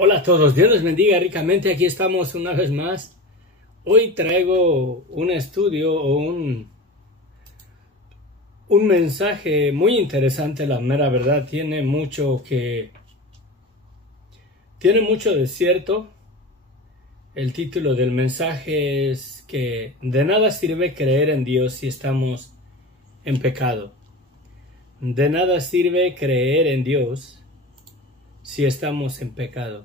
Hola a todos, Dios les bendiga ricamente. Aquí estamos una vez más. Hoy traigo un estudio o un mensaje muy interesante, la mera verdad. Tiene mucho de cierto. El título del mensaje es que de nada sirve creer en Dios si estamos en pecado. De nada sirve creer en Dios si estamos en pecado.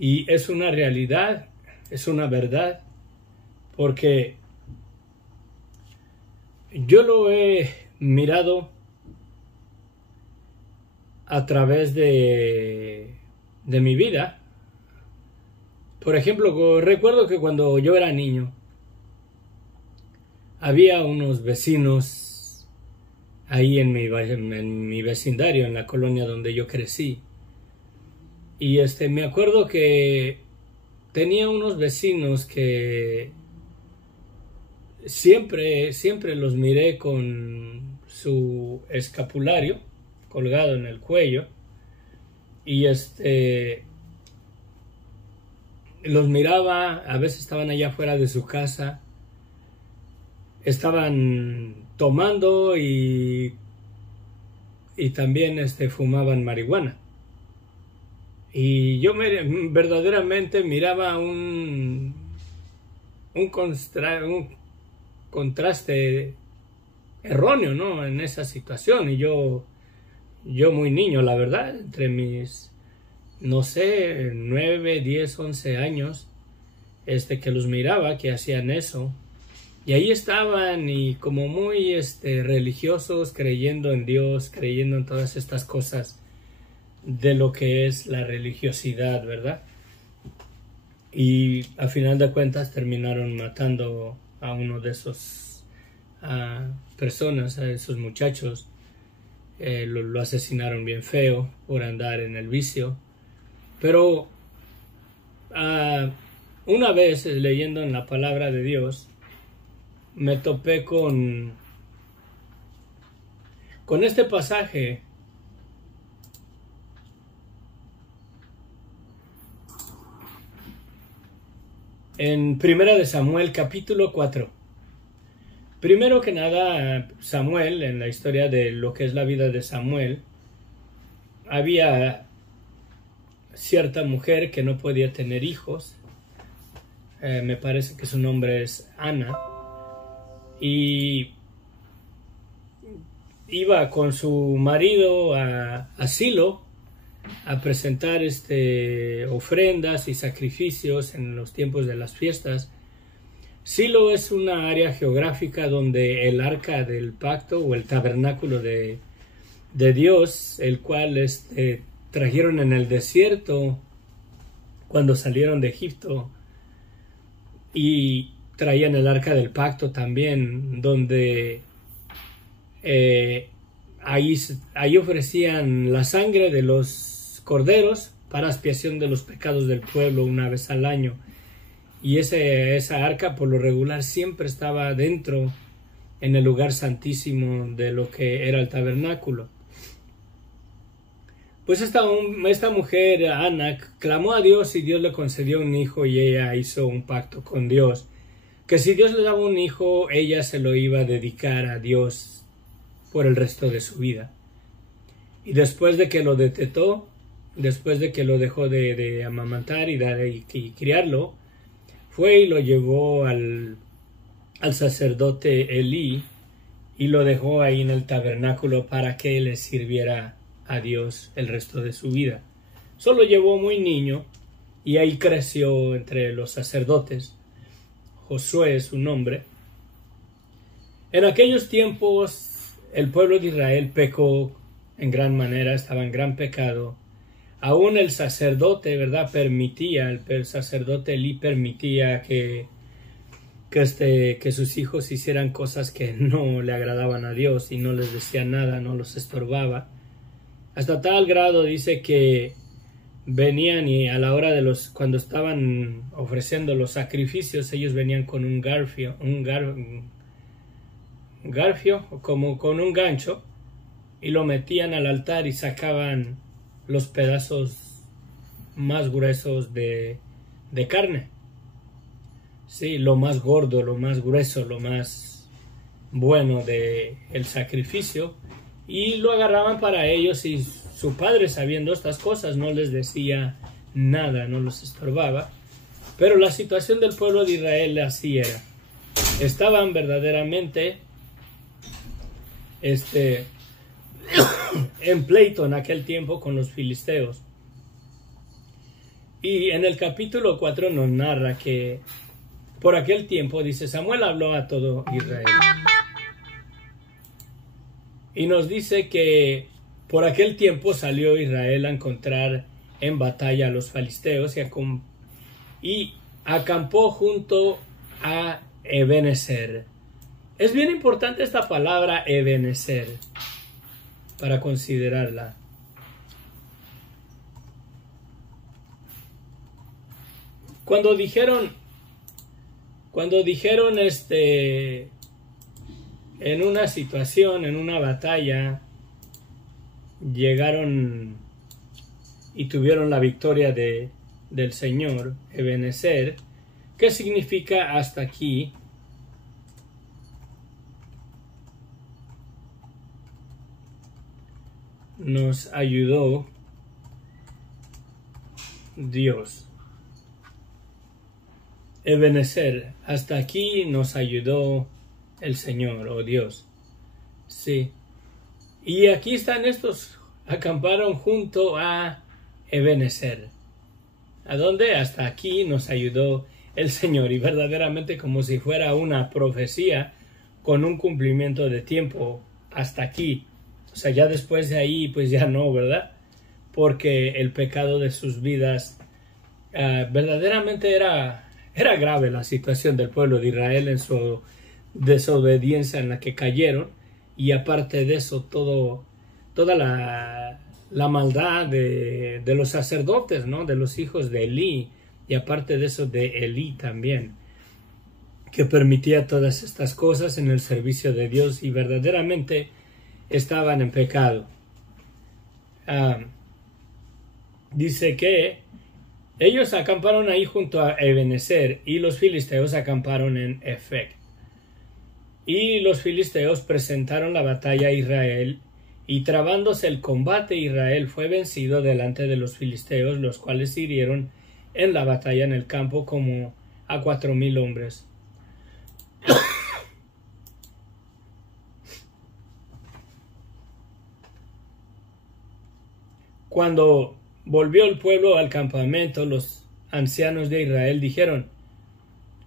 Y es una realidad, es una verdad, porque yo lo he mirado a través de mi vida. Por ejemplo, recuerdo que cuando yo era niño, había unos vecinos ahí en mi vecindario, en la colonia donde yo crecí. Y me acuerdo que tenía unos vecinos que siempre los miré con su escapulario colgado en el cuello. Y los miraba, a veces estaban allá afuera de su casa, estaban tomando y también fumaban marihuana. Y yo verdaderamente miraba un contraste erróneo, ¿no?, en esa situación. Y yo muy niño, la verdad, entre mis, no sé, 9, 10, 11 años, que los miraba que hacían eso. Y ahí estaban y como muy religiosos, creyendo en Dios, creyendo en todas estas cosas de lo que es la religiosidad, ¿verdad? Y a final de cuentas terminaron matando a uno de esos personas, a esos muchachos. Lo asesinaron bien feo por andar en el vicio. Pero una vez leyendo en la palabra de Dios me topé con este pasaje en Primera de Samuel, capítulo 4. Primero que nada, Samuel, en la historia de lo que es la vida de Samuel, había cierta mujer que no podía tener hijos. Me parece que su nombre es Ana. Y iba con su marido a Silo a presentar ofrendas y sacrificios en los tiempos de las fiestas. Silo es una área geográfica donde el arca del pacto o el tabernáculo de Dios, el cual trajeron en el desierto cuando salieron de Egipto, y traían el arca del pacto también, donde ahí ofrecían la sangre de los corderos para expiación de los pecados del pueblo una vez al año. Y esa arca por lo regular siempre estaba dentro, en el lugar santísimo de lo que era el tabernáculo. Pues esta mujer, Ana, clamó a Dios y Dios le concedió un hijo, y ella hizo un pacto con Dios, que si Dios le daba un hijo, ella se lo iba a dedicar a Dios por el resto de su vida. Y después de que lo detetó, después de que lo dejó de amamantar y criarlo, fue y lo llevó al sacerdote Elí y lo dejó ahí en el tabernáculo para que le sirviera a Dios el resto de su vida. Solo llevó muy niño y ahí creció entre los sacerdotes. Josué es su nombre. En aquellos tiempos el pueblo de Israel pecó en gran manera, estaba en gran pecado. Aún el sacerdote, ¿verdad?, el sacerdote Elí permitía que sus hijos hicieran cosas que no le agradaban a Dios y no les decía nada, no los estorbaba. Hasta tal grado dice que venían y a la hora de cuando estaban ofreciendo los sacrificios, ellos venían con un garfio, como con un gancho, y lo metían al altar y sacaban los pedazos más gruesos de carne. Sí, lo más gordo, lo más grueso, lo más bueno de el sacrificio, y lo agarraban para ellos, y su padre, sabiendo estas cosas, no les decía nada, no los estorbaba. Pero la situación del pueblo de Israel así era. Estaban verdaderamente en pleito en aquel tiempo con los filisteos. Y en el capítulo 4 nos narra que por aquel tiempo, dice, Samuel habló a todo Israel. Y nos dice que por aquel tiempo salió Israel a encontrar en batalla a los filisteos y acampó junto a Ebenezer. Es bien importante esta palabra Ebenezer para considerarla. Cuando dijeron en una situación, en una batalla, llegaron y tuvieron la victoria del Señor, Ebenezer, ¿qué significa hasta aquí? Nos ayudó Dios. Ebenezer, hasta aquí nos ayudó el Señor, o Dios. Sí. Y aquí están estos, acamparon junto a Ebenezer. ¿A dónde? Hasta aquí nos ayudó el Señor. Y verdaderamente como si fuera una profecía con un cumplimiento de tiempo. Hasta aquí. O sea, ya después de ahí, pues ya no, ¿verdad? Porque el pecado de sus vidas verdaderamente era grave la situación del pueblo de Israel en su desobediencia en la que cayeron, y aparte de eso toda la maldad de los sacerdotes, ¿no? De los hijos de Elí, y aparte de eso de Elí también, que permitía todas estas cosas en el servicio de Dios, y verdaderamente estaban en pecado. Dice que ellos acamparon ahí junto a Ebenezer, y los filisteos acamparon en Efec. Y los filisteos presentaron la batalla a Israel, y trabándose el combate, Israel fue vencido delante de los filisteos, los cuales hirieron en la batalla en el campo como a 4,000 hombres. Cuando volvió el pueblo al campamento, los ancianos de Israel dijeron: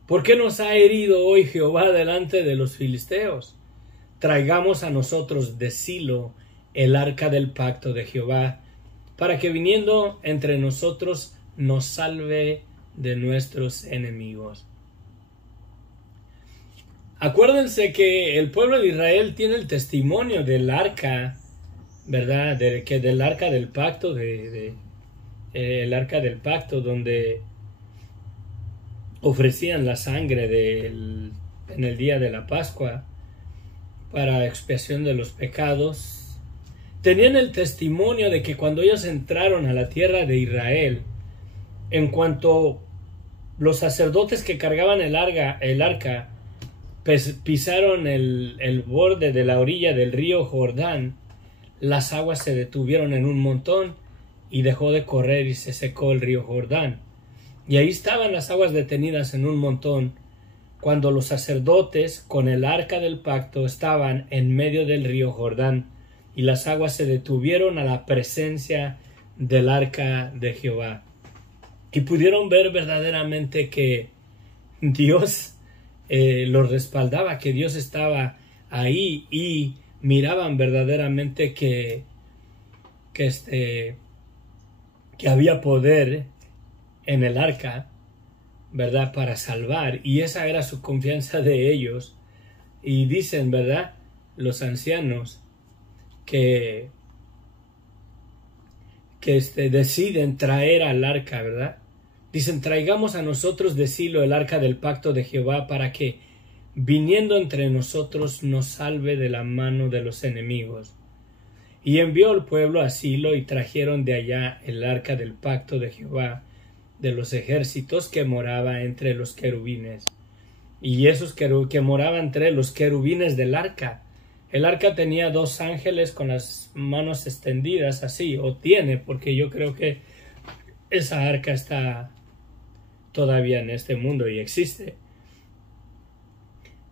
¿por qué nos ha herido hoy Jehová delante de los filisteos? Traigamos a nosotros de Silo el arca del pacto de Jehová, para que viniendo entre nosotros nos salve de nuestros enemigos. Acuérdense que el pueblo de Israel tiene el testimonio del arca, ¿verdad? Del arca del pacto, el arca del pacto, donde ofrecían la sangre en el día de la Pascua para expiación de los pecados. Tenían el testimonio de que cuando ellos entraron a la tierra de Israel, en cuanto los sacerdotes que cargaban el arca pisaron el borde de la orilla del río Jordán, las aguas se detuvieron en un montón y dejó de correr y se secó el río Jordán. Y ahí estaban las aguas detenidas en un montón cuando los sacerdotes con el arca del pacto estaban en medio del río Jordán, y las aguas se detuvieron a la presencia del arca de Jehová. Y pudieron ver verdaderamente que Dios los respaldaba, que Dios estaba ahí, y miraban verdaderamente que había poder en el arca, ¿verdad?, para salvar, y esa era su confianza de ellos. Y dicen, ¿verdad?, los ancianos que deciden traer al arca, ¿verdad? Dicen: traigamos a nosotros de Silo el arca del pacto de Jehová, para que viniendo entre nosotros nos salve de la mano de los enemigos. Y envió el pueblo a Silo y trajeron de allá el arca del pacto de Jehová de los ejércitos que moraba entre los querubines. Y esos que moraban entre los querubines del arca. El arca tenía 2 ángeles con las manos extendidas así, o tiene, porque yo creo que esa arca está todavía en este mundo y existe.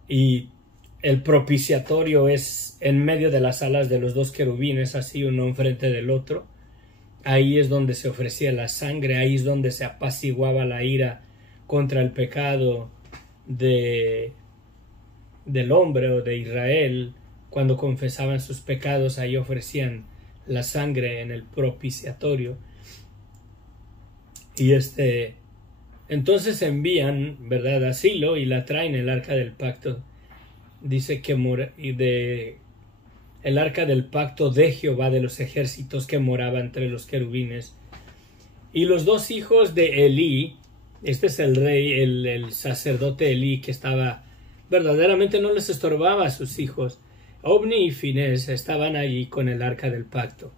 Y el propiciatorio es en medio de las alas de los 2 querubines, así uno enfrente del otro. Ahí es donde se ofrecía la sangre, ahí es donde se apaciguaba la ira contra el pecado del hombre o de Israel. Cuando confesaban sus pecados, ahí ofrecían la sangre en el propiciatorio. Y entonces envían, ¿verdad?, a Silo y la traen el arca del pacto. Dice que el arca del pacto de Jehová de los ejércitos que moraba entre los querubines. Y los 2 hijos de Elí, este es el rey, el sacerdote Elí, que estaba, verdaderamente no les estorbaba a sus hijos. Ofni y Finés estaban allí con el arca del pacto.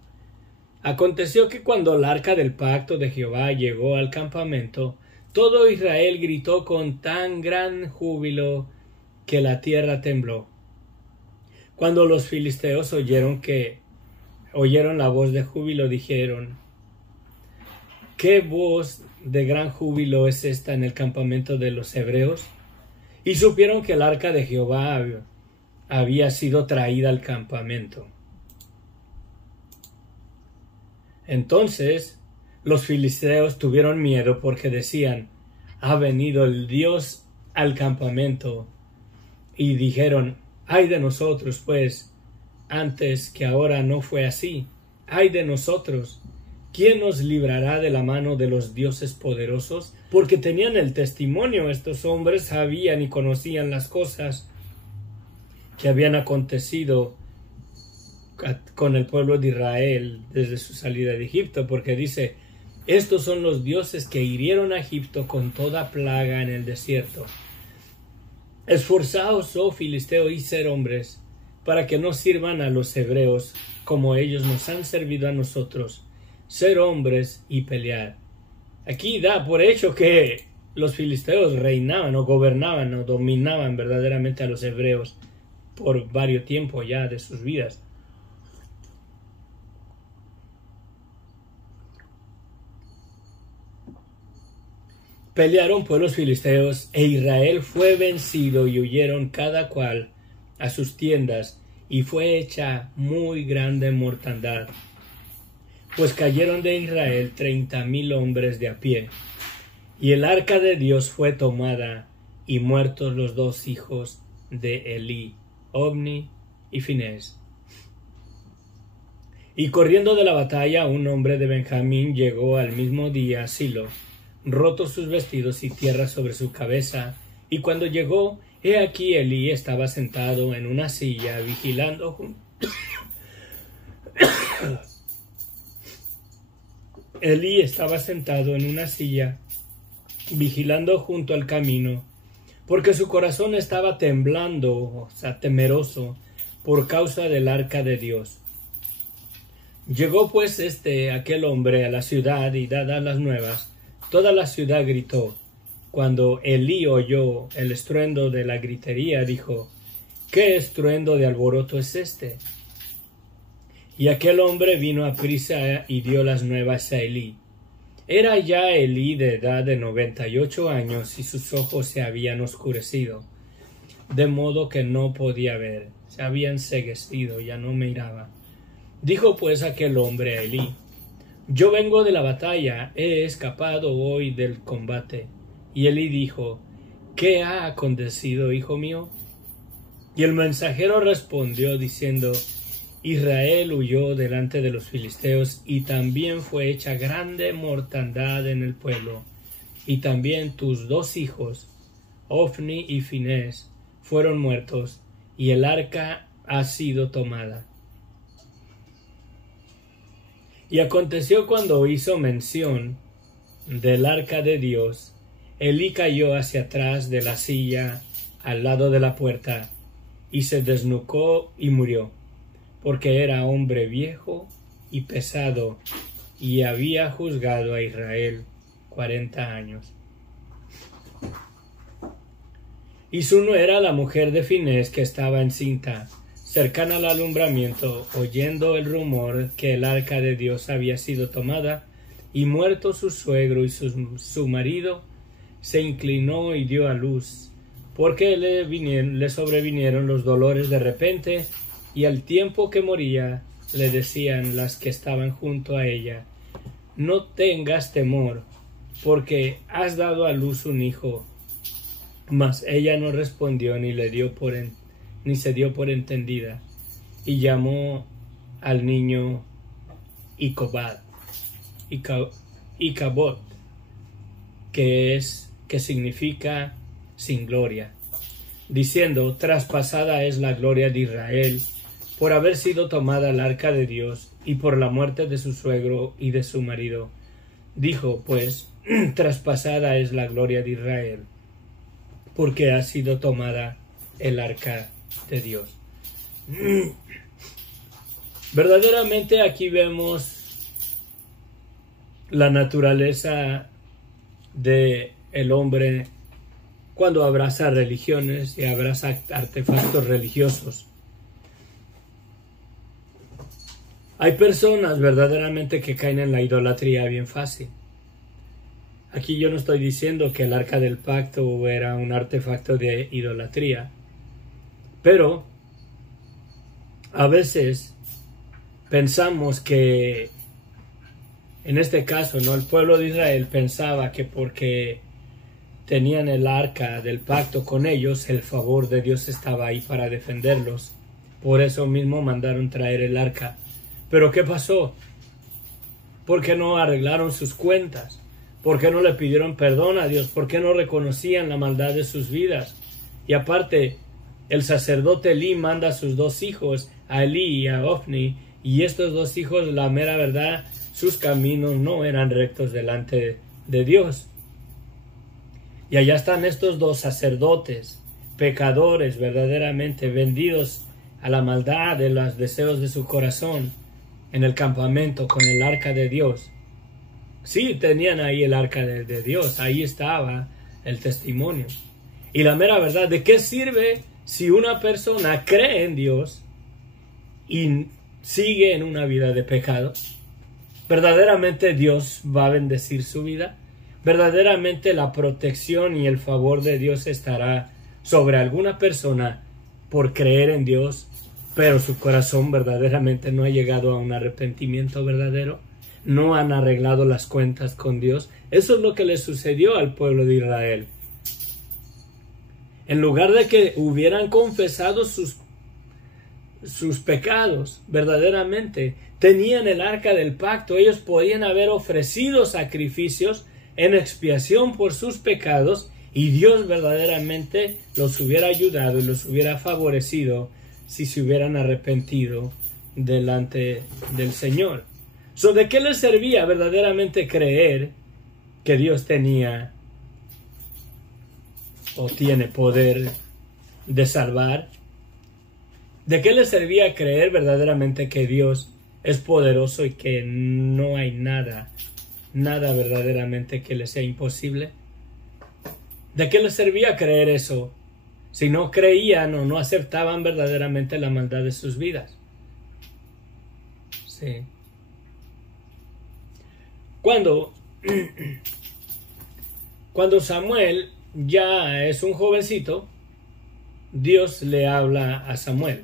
Aconteció que cuando el arca del pacto de Jehová llegó al campamento, todo Israel gritó con tan gran júbilo que la tierra tembló. Cuando los filisteos oyeron la voz de júbilo, dijeron: ¿qué voz de gran júbilo es esta en el campamento de los hebreos? Y supieron que el arca de Jehová había sido traída al campamento. Entonces los filisteos tuvieron miedo porque decían: ha venido el Dios al campamento. Y dijeron: ay de nosotros, pues antes que ahora no fue así. Ay de nosotros, ¿quién nos librará de la mano de los dioses poderosos? Porque tenían el testimonio, estos hombres sabían y conocían las cosas que habían acontecido con el pueblo de Israel desde su salida de Egipto, porque dice: estos son los dioses que hirieron a Egipto con toda plaga en el desierto. Esforzaos, oh filisteo, y ser hombres, para que no sirvan a los hebreos como ellos nos han servido a nosotros. Ser hombres y pelear. Aquí da por hecho que los filisteos reinaban o gobernaban o dominaban verdaderamente a los hebreos por varios tiempos ya de sus vidas. Pelearon pues los filisteos, e Israel fue vencido, y huyeron cada cual a sus tiendas, y fue hecha muy grande mortandad. Pues cayeron de Israel 30,000 hombres de a pie. Y el arca de Dios fue tomada, y muertos los 2 hijos de Elí, Ofni y Finés. Y corriendo de la batalla, un hombre de Benjamín llegó al mismo día a Silo, rotos sus vestidos y tierra sobre su cabeza. Y cuando llegó, he aquí Elí estaba sentado en una silla vigilando Elí estaba sentado en una silla vigilando junto al camino, porque su corazón estaba temblando, o sea, temeroso, por causa del arca de Dios. Llegó pues aquel hombre a la ciudad, y dadas las nuevas, toda la ciudad gritó. Cuando Elí oyó el estruendo de la gritería, dijo: ¿qué estruendo de alboroto es este? Y aquel hombre vino aprisa y dio las nuevas a Elí. Era ya Elí de edad de 98 años, y sus ojos se habían oscurecido, de modo que no podía ver. Se había enceguecido, ya no miraba. Dijo pues aquel hombre a Elí: yo vengo de la batalla, he escapado hoy del combate. Y Elí dijo: ¿qué ha acontecido, hijo mío? Y el mensajero respondió diciendo: Israel huyó delante de los filisteos, y también fue hecha grande mortandad en el pueblo. Y también tus 2 hijos, Ofni y Finés, fueron muertos, y el arca ha sido tomada. Y aconteció cuando hizo mención del arca de Dios, Elí cayó hacia atrás de la silla al lado de la puerta, y se desnucó y murió. porque era hombre viejo y pesado, y había juzgado a Israel 40 años. Y su nuera, la mujer de Finés, que estaba encinta, cercana al alumbramiento, oyendo el rumor que el arca de Dios había sido tomada, y muerto su suegro y su marido, se inclinó y dio a luz, porque le sobrevinieron los dolores de repente, y al tiempo que moría, le decían las que estaban junto a ella: no tengas temor, porque has dado a luz un hijo. Mas ella no respondió ni se dio por entendida, y llamó al niño Icabod, que significa sin gloria, diciendo: traspasada es la gloria de Israel, por haber sido tomada el arca de Dios, y por la muerte de su suegro y de su marido. Dijo pues: traspasada es la gloria de Israel, porque ha sido tomada el arca de Dios. Verdaderamente aquí vemos la naturaleza de el hombre cuando abraza religiones y abraza artefactos religiosos. Hay personas verdaderamente que caen en la idolatría bien fácil. Aquí yo no estoy diciendo que el arca del pacto era un artefacto de idolatría, pero a veces pensamos que, en este caso, ¿no?, el pueblo de Israel pensaba que porque tenían el arca del pacto con ellos, el favor de Dios estaba ahí para defenderlos. Por eso mismo mandaron traer el arca. Pero ¿qué pasó? ¿Por qué no arreglaron sus cuentas? ¿Por qué no le pidieron perdón a Dios? ¿Por qué no reconocían la maldad de sus vidas? Y aparte, el sacerdote Elí manda a sus dos hijos, a Elí y a Ofni, y estos dos hijos, la mera verdad, sus caminos no eran rectos delante de Dios. Y allá están estos dos sacerdotes, pecadores verdaderamente, vendidos a la maldad de los deseos de su corazón, en el campamento con el arca de Dios. Sí, tenían ahí el arca de Dios, ahí estaba el testimonio. Y la mera verdad, ¿de qué sirve si una persona cree en Dios y sigue en una vida de pecado? ¿Verdaderamente Dios va a bendecir su vida? ¿Verdaderamente la protección y el favor de Dios estará sobre alguna persona por creer en Dios, pero su corazón verdaderamente no ha llegado a un arrepentimiento verdadero? ¿No han arreglado las cuentas con Dios? Eso es lo que le sucedió al pueblo de Israel. En lugar de que hubieran confesado sus pecados verdaderamente, tenían el arca del pacto, ellos podían haber ofrecido sacrificios en expiación por sus pecados, y Dios verdaderamente los hubiera ayudado y los hubiera favorecido si se hubieran arrepentido delante del Señor. ¿De qué les servía verdaderamente creer que Dios tenía o tiene poder de salvar? ¿De qué les servía creer verdaderamente que Dios es poderoso y que no hay nada verdaderamente que les sea imposible? ¿De qué les servía creer eso si no creían o no aceptaban verdaderamente la maldad de sus vidas? Sí. Cuando Samuel ya es un jovencito, Dios le habla a Samuel.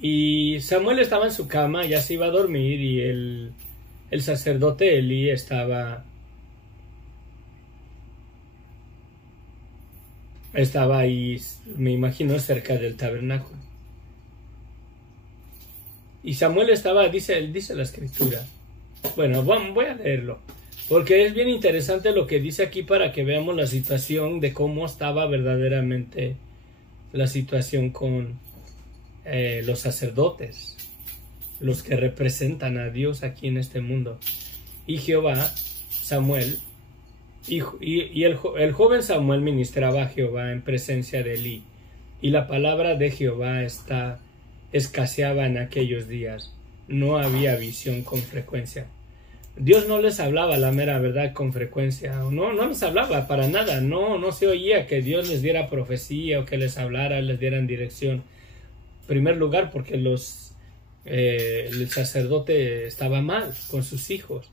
Y Samuel estaba en su cama, ya se iba a dormir, y el sacerdote Elí estaba ahí, me imagino, cerca del tabernáculo. Y Samuel estaba, dice la escritura. Bueno, voy a leerlo, porque es bien interesante lo que dice aquí para que veamos la situación de cómo estaba verdaderamente la situación con los sacerdotes, los que representan a Dios aquí en este mundo. Y Samuel, y el joven Samuel ministraba a Jehová en presencia de Elí, y la palabra de Jehová escaseaba en aquellos días. No había visión con frecuencia. Dios no les hablaba la mera verdad con frecuencia. No les hablaba para nada. No se oía que Dios les diera profecía o que les hablara, les dieran dirección. En primer lugar, porque el sacerdote estaba mal con sus hijos.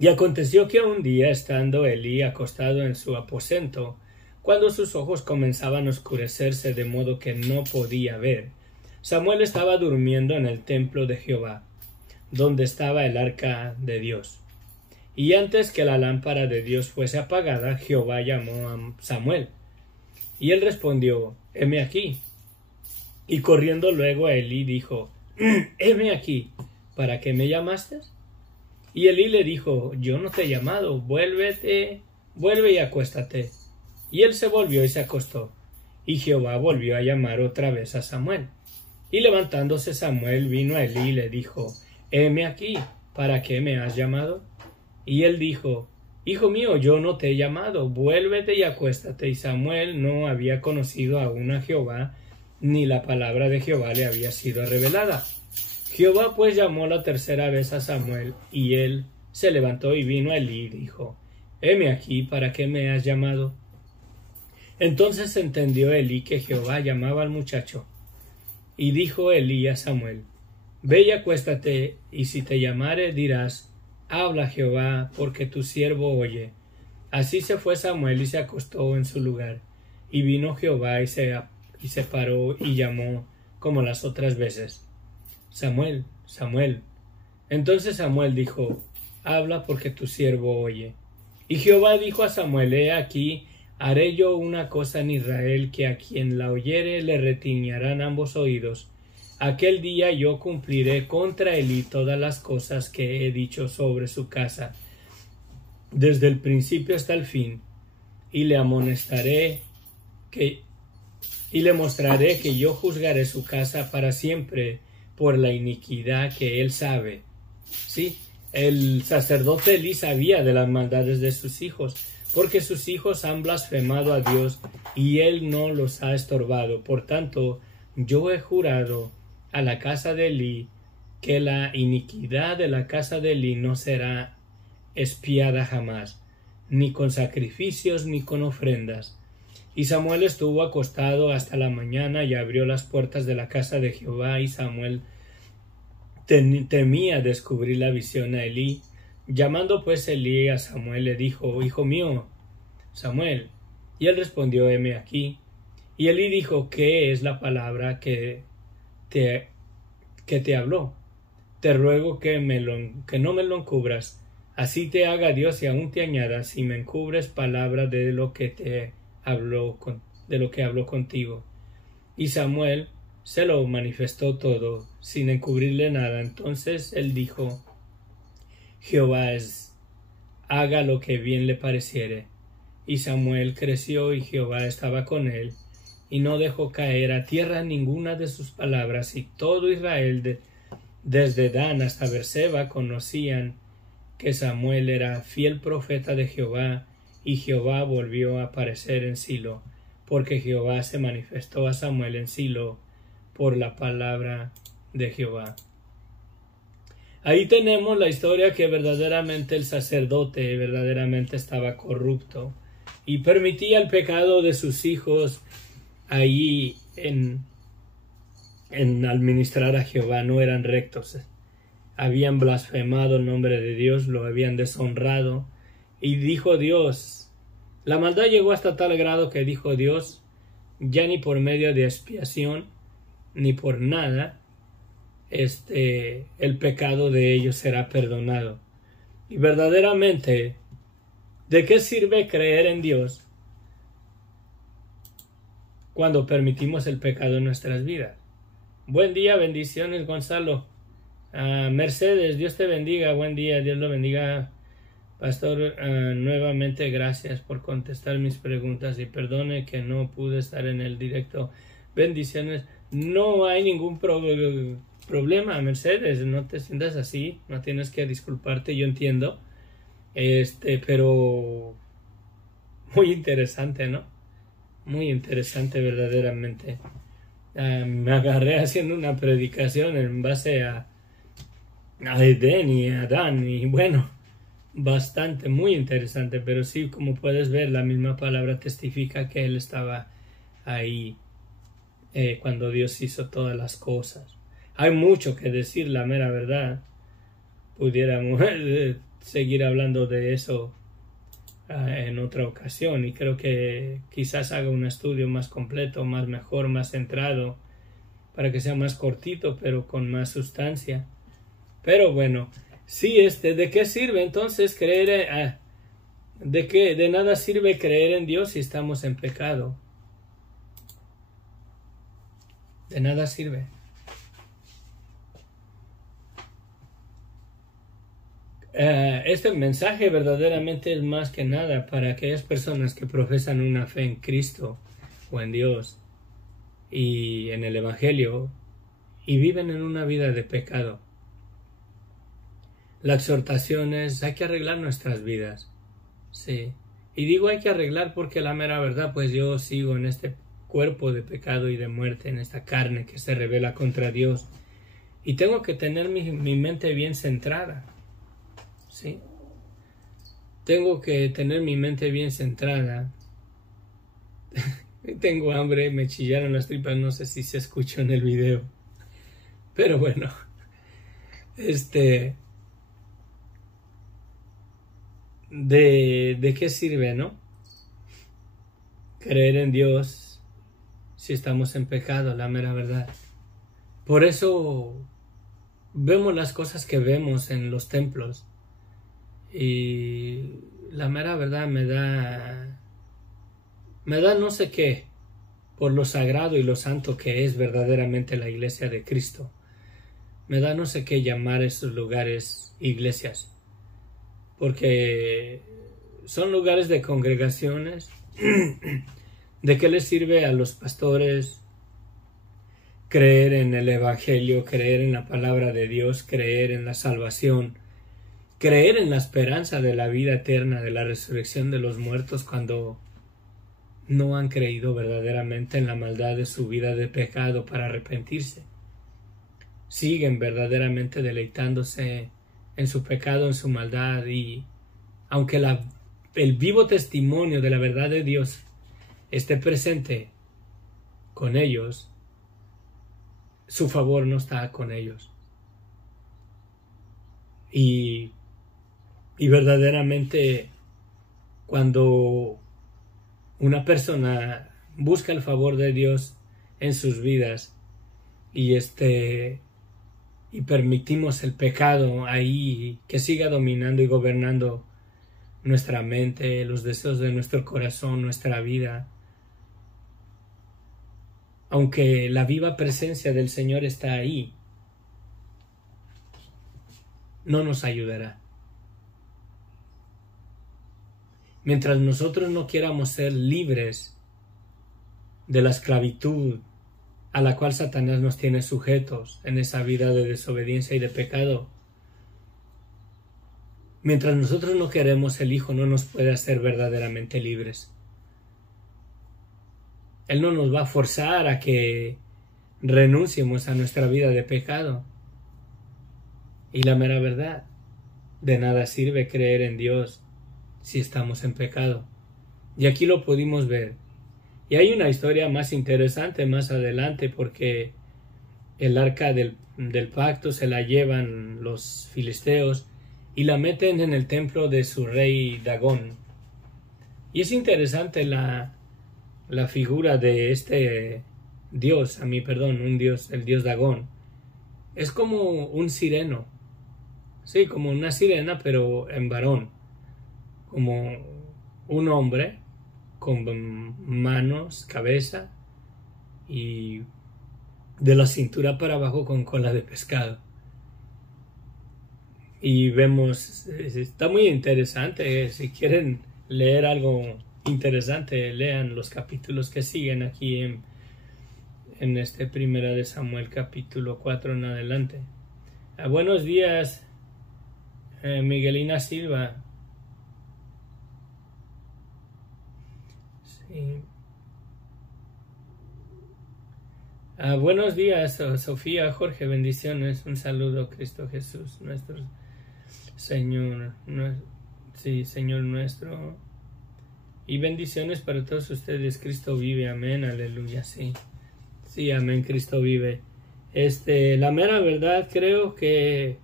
Y aconteció que un día, estando Elí acostado en su aposento, cuando sus ojos comenzaban a oscurecerse de modo que no podía ver, Samuel estaba durmiendo en el templo de Jehová, donde estaba el arca de Dios. Y antes que la lámpara de Dios fuese apagada, Jehová llamó a Samuel. Y él respondió: heme aquí. Y corriendo luego a Elí dijo: heme aquí, ¿para qué me llamaste? Y Elí le dijo: yo no te he llamado, vuelve y acuéstate. Y él se volvió y se acostó. Y Jehová volvió a llamar otra vez a Samuel. Y levantándose Samuel vino a Elí y le dijo: heme aquí, ¿para qué me has llamado? Y él dijo: hijo mío, yo no te he llamado, vuélvete y acuéstate. Y Samuel no había conocido aún a Jehová, ni la palabra de Jehová le había sido revelada. Jehová pues llamó la tercera vez a Samuel, y él se levantó y vino a Elí y dijo: heme aquí, ¿para qué me has llamado? Entonces entendió Elí que Jehová llamaba al muchacho. Y dijo Elí a Samuel: ve y acuéstate, y si te llamare dirás: habla Jehová, porque tu siervo oye. Así se fue Samuel y se acostó en su lugar. Y vino Jehová y se paró y llamó como las otras veces: Samuel, Samuel. Entonces Samuel dijo: habla, porque tu siervo oye. Y Jehová dijo a Samuel: he aquí, haré yo una cosa en Israel, que a quien la oyere le retiñarán ambos oídos. Aquel día yo cumpliré contra Elí todas las cosas que he dicho sobre su casa, desde el principio hasta el fin, y le amonestaré y le mostraré que yo juzgaré su casa para siempre por la iniquidad que él sabe. Sí, el sacerdote Elí sabía de las maldades de sus hijos, porque sus hijos han blasfemado a Dios y él no los ha estorbado. Por tanto, yo he jurado a la casa de Elí que la iniquidad de la casa de Elí no será expiada jamás, ni con sacrificios ni con ofrendas. Y Samuel estuvo acostado hasta la mañana y abrió las puertas de la casa de Jehová, y Samuel temía descubrir la visión a Elí. Llamando pues Elí a Samuel, le dijo: hijo mío, Samuel. Y él respondió: heme aquí. Y Elí dijo: ¿qué es la palabra que te habló? Te ruego que no me lo encubras. Así te haga Dios y aún te añada, si me encubres palabra de lo que habló contigo. Y Samuel se lo manifestó todo, sin encubrirle nada. Entonces él dijo: Jehová haga lo que bien le pareciere. Y Samuel creció, y Jehová estaba con él, y no dejó caer a tierra ninguna de sus palabras. Y todo Israel, desde Dan hasta Beerseba, conocían que Samuel era fiel profeta de Jehová. Y Jehová volvió a aparecer en Silo, porque Jehová se manifestó a Samuel en Silo por la palabra de Jehová. Ahí tenemos la historia que verdaderamente el sacerdote verdaderamente estaba corrupto y permitía el pecado de sus hijos ahí en administrar a Jehová. No eran rectos, habían blasfemado el nombre de Dios, lo habían deshonrado. Y dijo Dios, la maldad llegó hasta tal grado que dijo Dios: ya ni por medio de expiación ni por nada el pecado de ellos será perdonado. Y verdaderamente, ¿de qué sirve creer en Dios cuando permitimos el pecado en nuestras vidas? Buen día, bendiciones, Gonzalo. Mercedes, Dios te bendiga, buen día, Dios lo bendiga. Pastor, nuevamente gracias por contestar mis preguntas y perdone que no pude estar en el directo. Bendiciones. No hay ningún problema, Mercedes, no te sientas así, no tienes que disculparte, yo entiendo. Pero muy interesante, ¿no? Muy interesante verdaderamente. Me agarré haciendo una predicación en base a Edén y a Adán, y bueno, bastante, muy interesante, pero sí, como puedes ver, la misma palabra testifica que él estaba ahí cuando Dios hizo todas las cosas. Hay mucho que decir, la mera verdad. Pudiéramos seguir hablando de eso en otra ocasión, y creo que quizás haga un estudio más completo, más mejor, más centrado, para que sea más cortito pero con más sustancia. Pero bueno, sí, ¿de qué sirve entonces creer de nada sirve creer en Dios si estamos en pecado? De nada sirve. Este mensaje verdaderamente es más que nada para aquellas personas que profesan una fe en Cristo o en Dios y en el Evangelio y viven en una vida de pecado. La exhortación es: hay que arreglar nuestras vidas. Sí. Y digo hay que arreglar porque la mera verdad, pues yo sigo en este cuerpo de pecado y de muerte, en esta carne que se rebela contra Dios. Y tengo que tener mi mente bien centrada. ¿Sí? Tengo que tener mi mente bien centrada. Tengo hambre, me chillaron las tripas, no sé si se escuchó en el video. Pero bueno, ¿de qué sirve, no? Creer en Dios si estamos en pecado, la mera verdad. Por eso vemos las cosas que vemos en los templos. Y la mera verdad me da no sé qué por lo sagrado y lo santo que es verdaderamente la iglesia de Cristo. Me da no sé qué llamar esos lugares iglesias, porque son lugares de congregaciones. ¿De qué les sirve a los pastores creer en el Evangelio, creer en la palabra de Dios, creer en la salvación, creer en la esperanza de la vida eterna, de la resurrección de los muertos, cuando no han creído verdaderamente en la maldad de su vida de pecado para arrepentirse? Siguen verdaderamente deleitándose en su pecado, en su maldad, y aunque el vivo testimonio de la verdad de Dios esté presente con ellos, su favor no está con ellos. Y verdaderamente, cuando una persona busca el favor de Dios en sus vidas y permitimos el pecado ahí que siga dominando y gobernando nuestra mente, los deseos de nuestro corazón, nuestra vida, aunque la viva presencia del Señor está ahí, no nos ayudará. Mientras nosotros no quieramos ser libres de la esclavitud a la cual Satanás nos tiene sujetos en esa vida de desobediencia y de pecado, mientras nosotros no queremos, el Hijo no nos puede hacer verdaderamente libres. Él no nos va a forzar a que renunciemos a nuestra vida de pecado. Y la mera verdad, de nada sirve creer en Dios si estamos en pecado. Y aquí lo pudimos ver. Y hay una historia más interesante más adelante, porque el arca del pacto se la llevan los filisteos y la meten en el templo de su rey Dagón. Y es interesante la figura de este dios, el dios Dagón. Es como un sireno. Sí, como una sirena, pero en varón. Como un hombre con manos, cabeza y de la cintura para abajo con cola de pescado. Y vemos, está muy interesante. Si quieren leer algo interesante, lean los capítulos que siguen aquí en Primera de Samuel capítulo 4 en adelante. Buenos días, Miguelina Silva. Sí. Buenos días, Sofía, Jorge, bendiciones. Un saludo, Cristo Jesús, nuestro Señor. Sí, Señor nuestro. Y bendiciones para todos ustedes. Cristo vive, amén, aleluya, sí. Sí, amén, Cristo vive. La mera verdad, creo que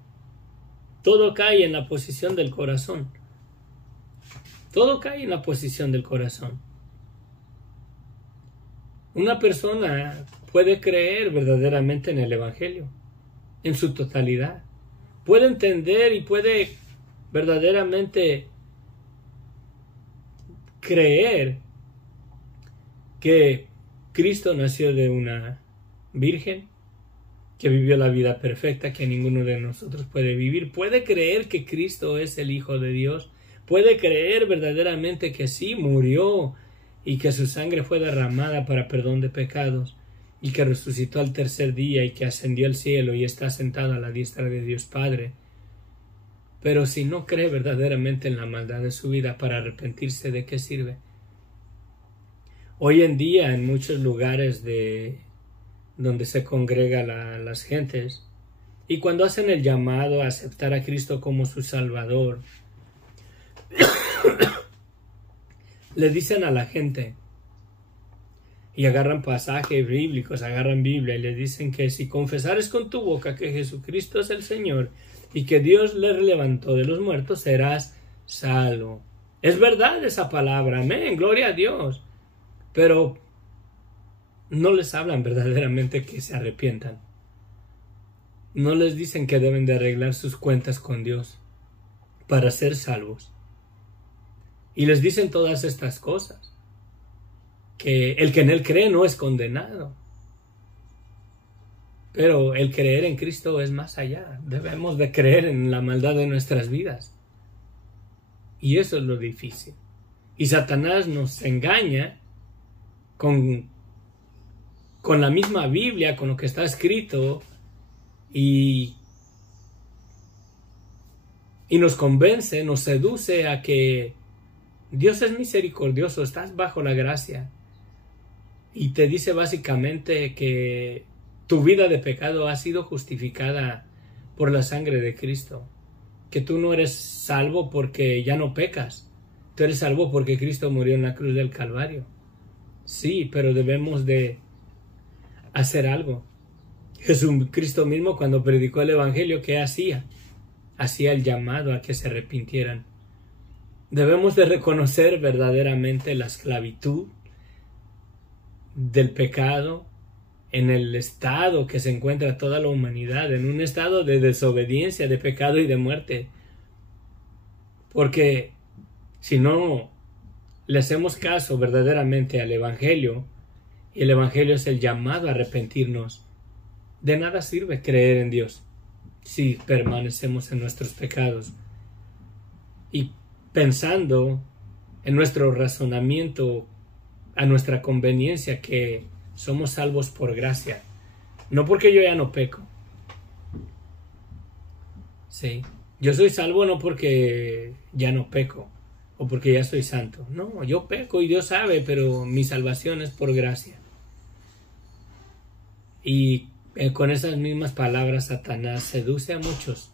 todo cae en la posición del corazón. Todo cae en la posición del corazón. Una persona puede creer verdaderamente en el Evangelio, en su totalidad. Puede entender y puede verdaderamente creer que Cristo nació de una virgen, que vivió la vida perfecta que ninguno de nosotros puede vivir. Puede creer que Cristo es el Hijo de Dios. Puede creer verdaderamente que sí murió y que su sangre fue derramada para perdón de pecados y que resucitó al tercer día y que ascendió al cielo y está sentado a la diestra de Dios Padre. Pero si no cree verdaderamente en la maldad de su vida, para arrepentirse, ¿de qué sirve? Hoy en día en muchos lugares donde se congrega las gentes, y cuando hacen el llamado a aceptar a Cristo como su Salvador, le dicen a la gente, y agarran pasajes bíblicos, agarran Biblia y le dicen que si confesares con tu boca que Jesucristo es el Señor y que Dios le levantó de los muertos, serás salvo. Es verdad esa palabra, amén, gloria a Dios. Pero no les hablan verdaderamente que se arrepientan. No les dicen que deben de arreglar sus cuentas con Dios para ser salvos. Y les dicen todas estas cosas. Que el que en Él cree no es condenado. Pero el creer en Cristo es más allá. Debemos de creer en la maldad de nuestras vidas. Y eso es lo difícil. Y Satanás nos engaña con la misma Biblia, con lo que está escrito, y nos convence, nos seduce a que Dios es misericordioso, estás bajo la gracia. Y te dice básicamente que tu vida de pecado ha sido justificada por la sangre de Cristo. Que tú no eres salvo porque ya no pecas. Tú eres salvo porque Cristo murió en la cruz del Calvario. Sí, pero debemos de hacer algo. Jesucristo mismo, cuando predicó el Evangelio, ¿qué hacía? Hacía el llamado a que se arrepintieran. Debemos de reconocer verdaderamente la esclavitud del pecado en el estado que se encuentra toda la humanidad, en un estado de desobediencia, de pecado y de muerte. Porque si no le hacemos caso verdaderamente al Evangelio, y el Evangelio es el llamado a arrepentirnos, de nada sirve creer en Dios si permanecemos en nuestros pecados. Y pensando en nuestro razonamiento, a nuestra conveniencia, que somos salvos por gracia, no porque yo ya no peco. Sí, yo soy salvo no porque ya no peco o porque ya soy santo. No, yo peco y Dios sabe, pero mi salvación es por gracia. Y con esas mismas palabras Satanás seduce a muchos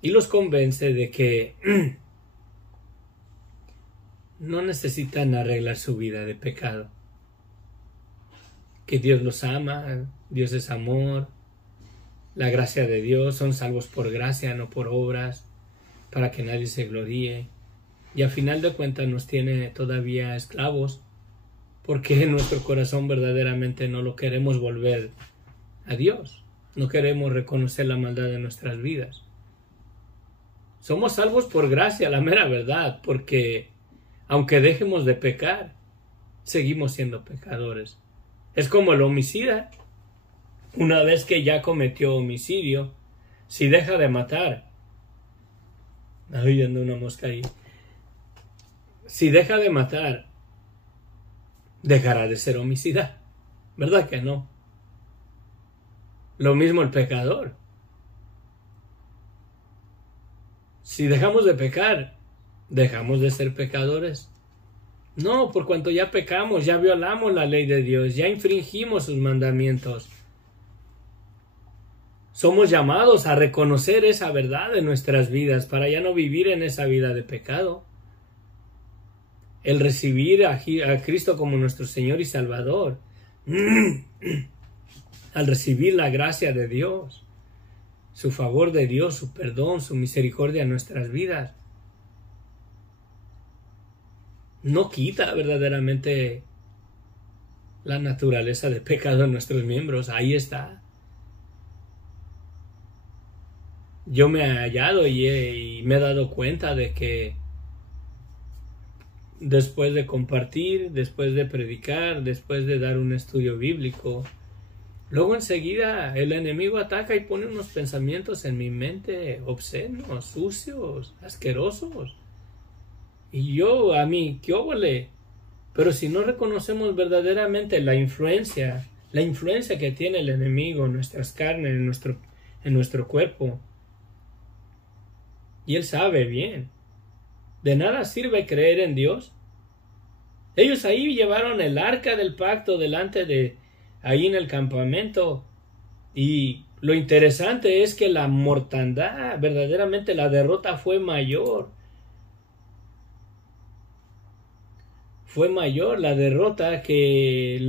y los convence de que no necesitan arreglar su vida de pecado, que Dios los ama, Dios es amor, la gracia de Dios, son salvos por gracia, no por obras, para que nadie se gloríe. Y al final de cuentas nos tiene todavía esclavos, porque en nuestro corazón verdaderamente no lo queremos volver a Dios, no queremos reconocer la maldad de nuestras vidas. Somos salvos por gracia, la mera verdad, porque aunque dejemos de pecar, seguimos siendo pecadores. Es como el homicida. Una vez que ya cometió homicidio, si deja de matar, ahí anda una mosca ahí. Si deja de matar, dejará de ser homicida. ¿Verdad que no? Lo mismo el pecador. Si dejamos de pecar, dejamos de ser pecadores. No, por cuanto ya pecamos, ya violamos la ley de Dios, ya infringimos sus mandamientos. Somos llamados a reconocer esa verdad en nuestras vidas para ya no vivir en esa vida de pecado. El recibir a Cristo como nuestro Señor y Salvador. Al recibir la gracia de Dios, su favor de Dios, su perdón, su misericordia en nuestras vidas, no quita verdaderamente la naturaleza de pecado en nuestros miembros. Ahí está. Yo me he hallado y me he dado cuenta de que después de compartir, después de predicar, después de dar un estudio bíblico, luego enseguida el enemigo ataca y pone unos pensamientos en mi mente obscenos, sucios, asquerosos. Y yo, a mí, ¿qué óvole? Pero si no reconocemos verdaderamente la influencia que tiene el enemigo en nuestras carnes, en nuestro cuerpo, y él sabe bien, de nada sirve creer en Dios. Ellos ahí llevaron el arca del pacto ahí en el campamento, y lo interesante es que la mortandad, verdaderamente la derrota fue mayor. Fue mayor la derrota que de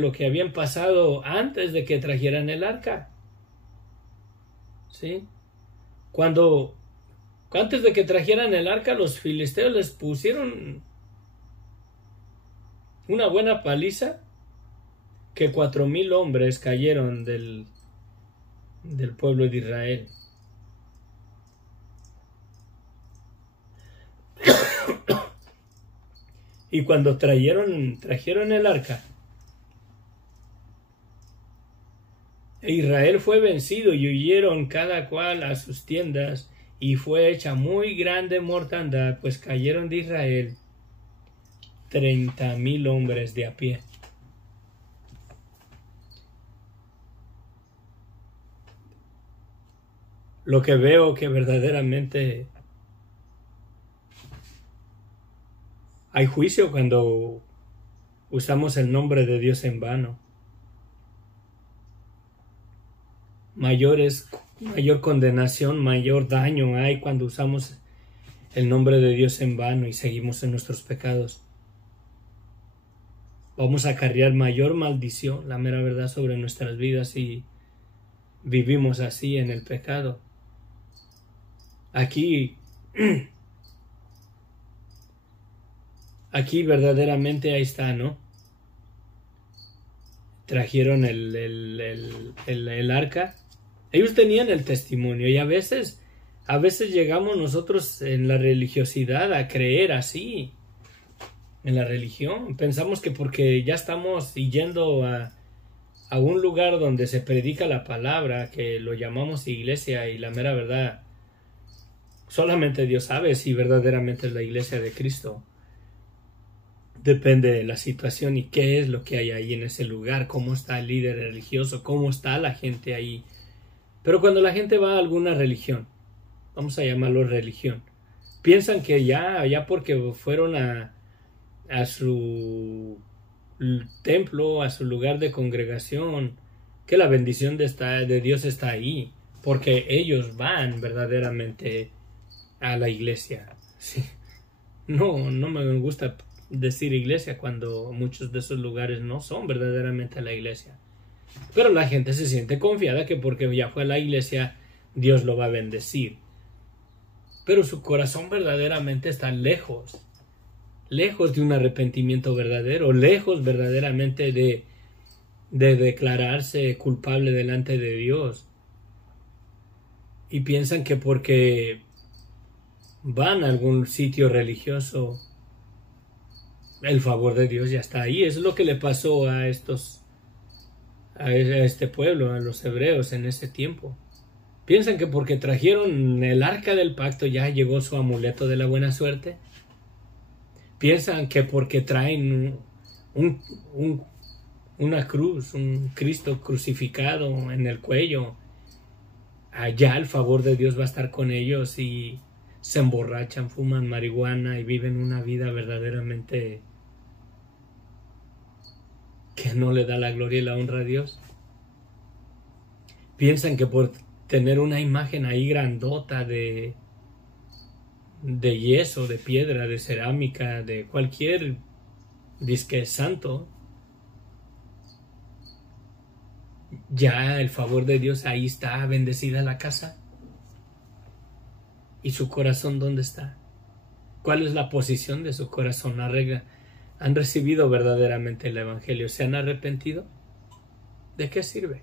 lo que habían pasado antes de que trajeran el arca. ¿Sí? Antes de que trajeran el arca, los filisteos les pusieron una buena paliza, que 4,000 hombres cayeron del pueblo de Israel. Y cuando trajeron el arca, Israel fue vencido y huyeron cada cual a sus tiendas, y fue hecha muy grande mortandad, pues cayeron de Israel 30,000 hombres de a pie. Lo que veo que verdaderamente hay juicio cuando usamos el nombre de Dios en vano. Mayor condenación, mayor daño hay cuando usamos el nombre de Dios en vano y seguimos en nuestros pecados. Vamos a acarrear mayor maldición, la mera verdad, sobre nuestras vidas si vivimos así en el pecado. Aquí verdaderamente ahí está, ¿no? Trajeron el arca. Ellos tenían el testimonio, y a veces llegamos nosotros en la religiosidad a creer así, en la religión. Pensamos que porque ya estamos yendo a un lugar donde se predica la palabra, que lo llamamos iglesia, y la mera verdad, solamente Dios sabe si verdaderamente es la iglesia de Cristo. Depende de la situación y qué es lo que hay ahí en ese lugar, cómo está el líder religioso, cómo está la gente ahí. Pero cuando la gente va a alguna religión, vamos a llamarlo religión, piensan que ya porque fueron a su templo, a su lugar de congregación, que la bendición de Dios está ahí, porque ellos van verdaderamente a la iglesia. Sí. No me gusta decir iglesia cuando muchos de esos lugares no son verdaderamente la iglesia. Pero la gente se siente confiada que porque ya fue a la iglesia, Dios lo va a bendecir. Pero su corazón verdaderamente está lejos de un arrepentimiento verdadero, lejos verdaderamente de declararse culpable delante de Dios. Y piensan que porque van a algún sitio religioso, el favor de Dios ya está ahí. Eso es lo que le pasó a este pueblo, a los hebreos en ese tiempo. Piensan que porque trajeron el arca del pacto ya llegó su amuleto de la buena suerte. Piensan que porque traen una cruz, un Cristo crucificado en el cuello, allá el favor de Dios va a estar con ellos y se emborrachan, fuman marihuana y viven una vida verdaderamente que no le da la gloria y la honra a Dios. Piensan que por tener una imagen ahí grandota de yeso, de piedra, de cerámica, de cualquier disque santo, ya el favor de Dios ahí está, bendecida la casa. ¿Y su corazón dónde está? ¿Cuál es la posición de su corazón? ¿Han recibido verdaderamente el Evangelio? ¿Se han arrepentido? ¿De qué sirve?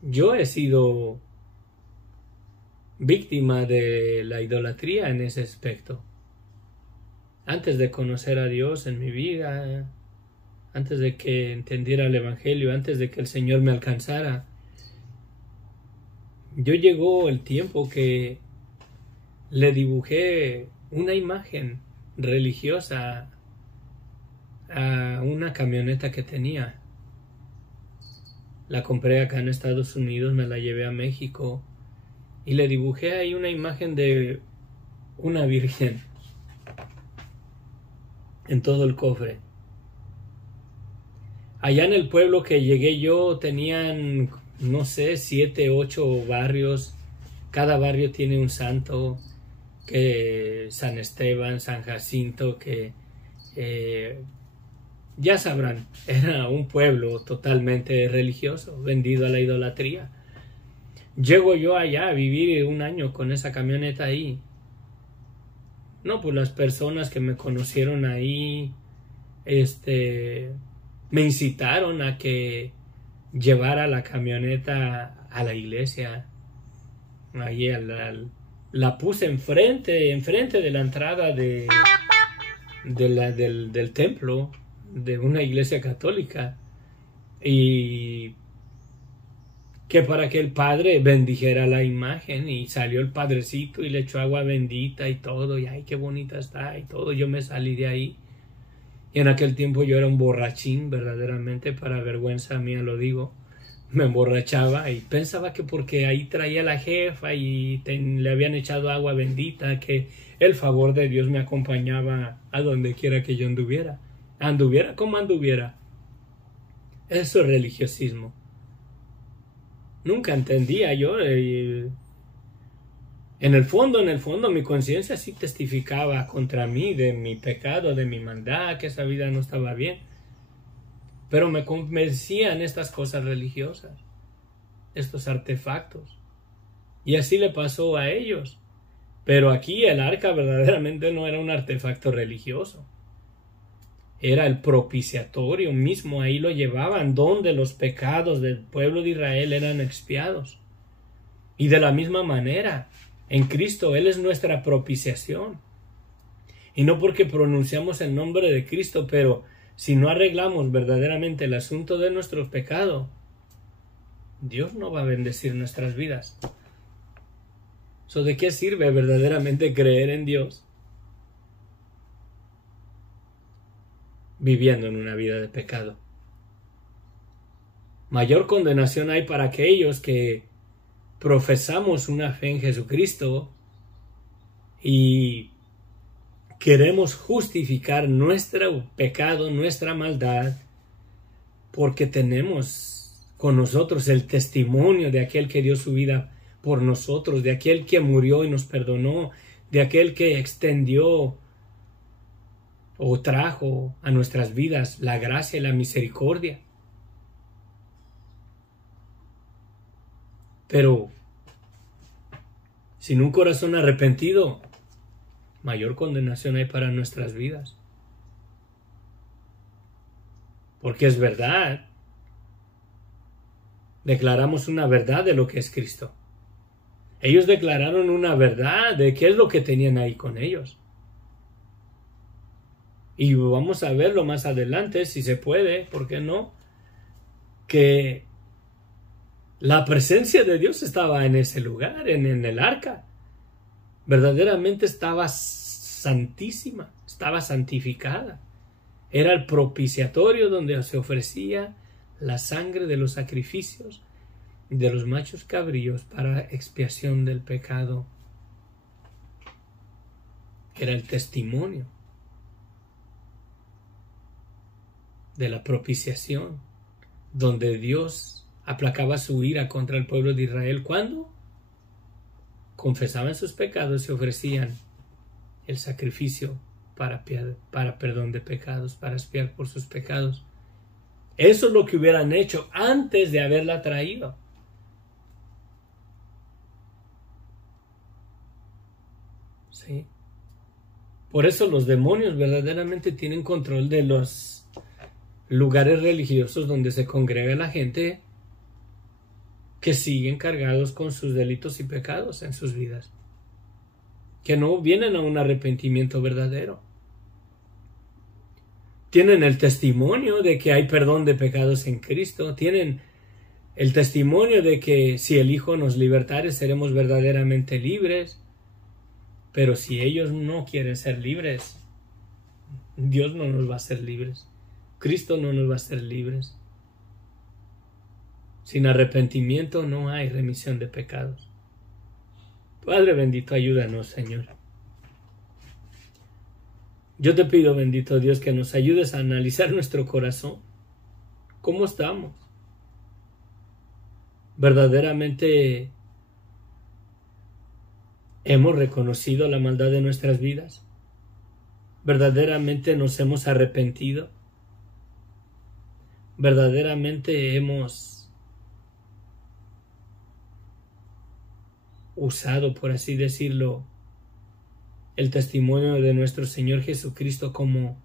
Yo he sido víctima de la idolatría en ese aspecto. Antes de conocer a Dios en mi vida, antes de que entendiera el Evangelio, antes de que el Señor me alcanzara, yo llegó el tiempo que le dibujé una imagen religiosa a una camioneta que tenía. La compré acá en Estados Unidos, me la llevé a México y le dibujé ahí una imagen de una virgen en todo el cofre. Allá en el pueblo que llegué yo tenían, no sé, 7, 8 barrios. Cada barrio tiene un santo, que San Esteban, San Jacinto, que ya sabrán, era un pueblo totalmente religioso, vendido a la idolatría. Llego yo allá a vivir un año con esa camioneta ahí. No, pues las personas que me conocieron ahí, me incitaron a que llevara la camioneta a la iglesia. Ahí la puse enfrente de la entrada del templo de una iglesia católica, y que para que el padre bendijera la imagen, y salió el padrecito y le echó agua bendita y todo, y ay, qué bonita está y todo. Yo me salí de ahí, y en aquel tiempo yo era un borrachín, verdaderamente, para vergüenza mía lo digo. Me emborrachaba y pensaba que porque ahí traía la jefa y le habían echado agua bendita, que el favor de Dios me acompañaba a donde quiera que yo anduviera. Anduviera como anduviera. Eso es religiosismo. Nunca entendía yo. En el fondo, mi conciencia sí testificaba contra mí de mi pecado, de mi maldad, que esa vida no estaba bien. Pero me convencían estas cosas religiosas, estos artefactos. Y así le pasó a ellos. Pero aquí el arca verdaderamente no era un artefacto religioso. Era el propiciatorio mismo, ahí lo llevaban, donde los pecados del pueblo de Israel eran expiados. Y de la misma manera, en Cristo, Él es nuestra propiciación. Y no porque pronunciamos el nombre de Cristo, pero si no arreglamos verdaderamente el asunto de nuestros pecados, Dios no va a bendecir nuestras vidas. ¿De qué sirve verdaderamente creer en Dios viviendo en una vida de pecado? Mayor condenación hay para aquellos que profesamos una fe en Jesucristo y queremos justificar nuestro pecado, nuestra maldad, porque tenemos con nosotros el testimonio de aquel que dio su vida por nosotros, de aquel que murió y nos perdonó, de aquel que extendió o trajo a nuestras vidas la gracia y la misericordia. Pero sin un corazón arrepentido, mayor condenación hay para nuestras vidas. Porque es verdad, declaramos una verdad de lo que es Cristo. Ellos declararon una verdad de qué es lo que tenían ahí con ellos. Y vamos a verlo más adelante, si se puede, ¿por qué no? Que la presencia de Dios estaba en ese lugar, en el arca. Verdaderamente estaba santísima, estaba santificada. Era el propiciatorio donde se ofrecía la sangre de los sacrificios de los machos cabríos para expiación del pecado. Era el testimonio de la propiciación, donde Dios aplacaba su ira contra el pueblo de Israel cuando confesaban sus pecados y ofrecían el sacrificio para perdón de pecados, para expiar por sus pecados. Eso es lo que hubieran hecho antes de haberla traído. ¿Sí? Por eso los demonios verdaderamente tienen control de los lugares religiosos donde se congrega la gente que siguen cargados con sus delitos y pecados en sus vidas, que no vienen a un arrepentimiento verdadero. Tienen el testimonio de que hay perdón de pecados en Cristo, tienen el testimonio de que si el Hijo nos libertare seremos verdaderamente libres, pero si ellos no quieren ser libres, Dios no nos va a hacer libres, Cristo no nos va a hacer libres. Sin arrepentimiento no hay remisión de pecados. Padre bendito, ayúdanos, Señor. Yo te pido, bendito Dios, que nos ayudes a analizar nuestro corazón. ¿Cómo estamos? ¿Verdaderamente hemos reconocido la maldad de nuestras vidas? ¿Verdaderamente nos hemos arrepentido? ¿Verdaderamente hemos usado, por así decirlo, el testimonio de nuestro Señor Jesucristo como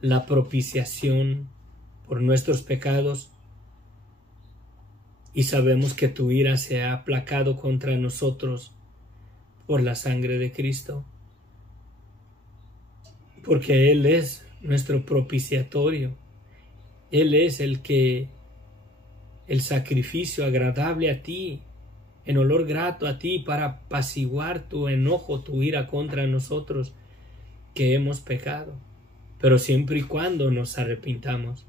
la propiciación por nuestros pecados? Y sabemos que tu ira se ha aplacado contra nosotros por la sangre de Cristo, porque Él es nuestro propiciatorio. Él es el sacrificio agradable a ti, en olor grato a ti, para apaciguar tu enojo, tu ira contra nosotros que hemos pecado, pero siempre y cuando nos arrepintamos,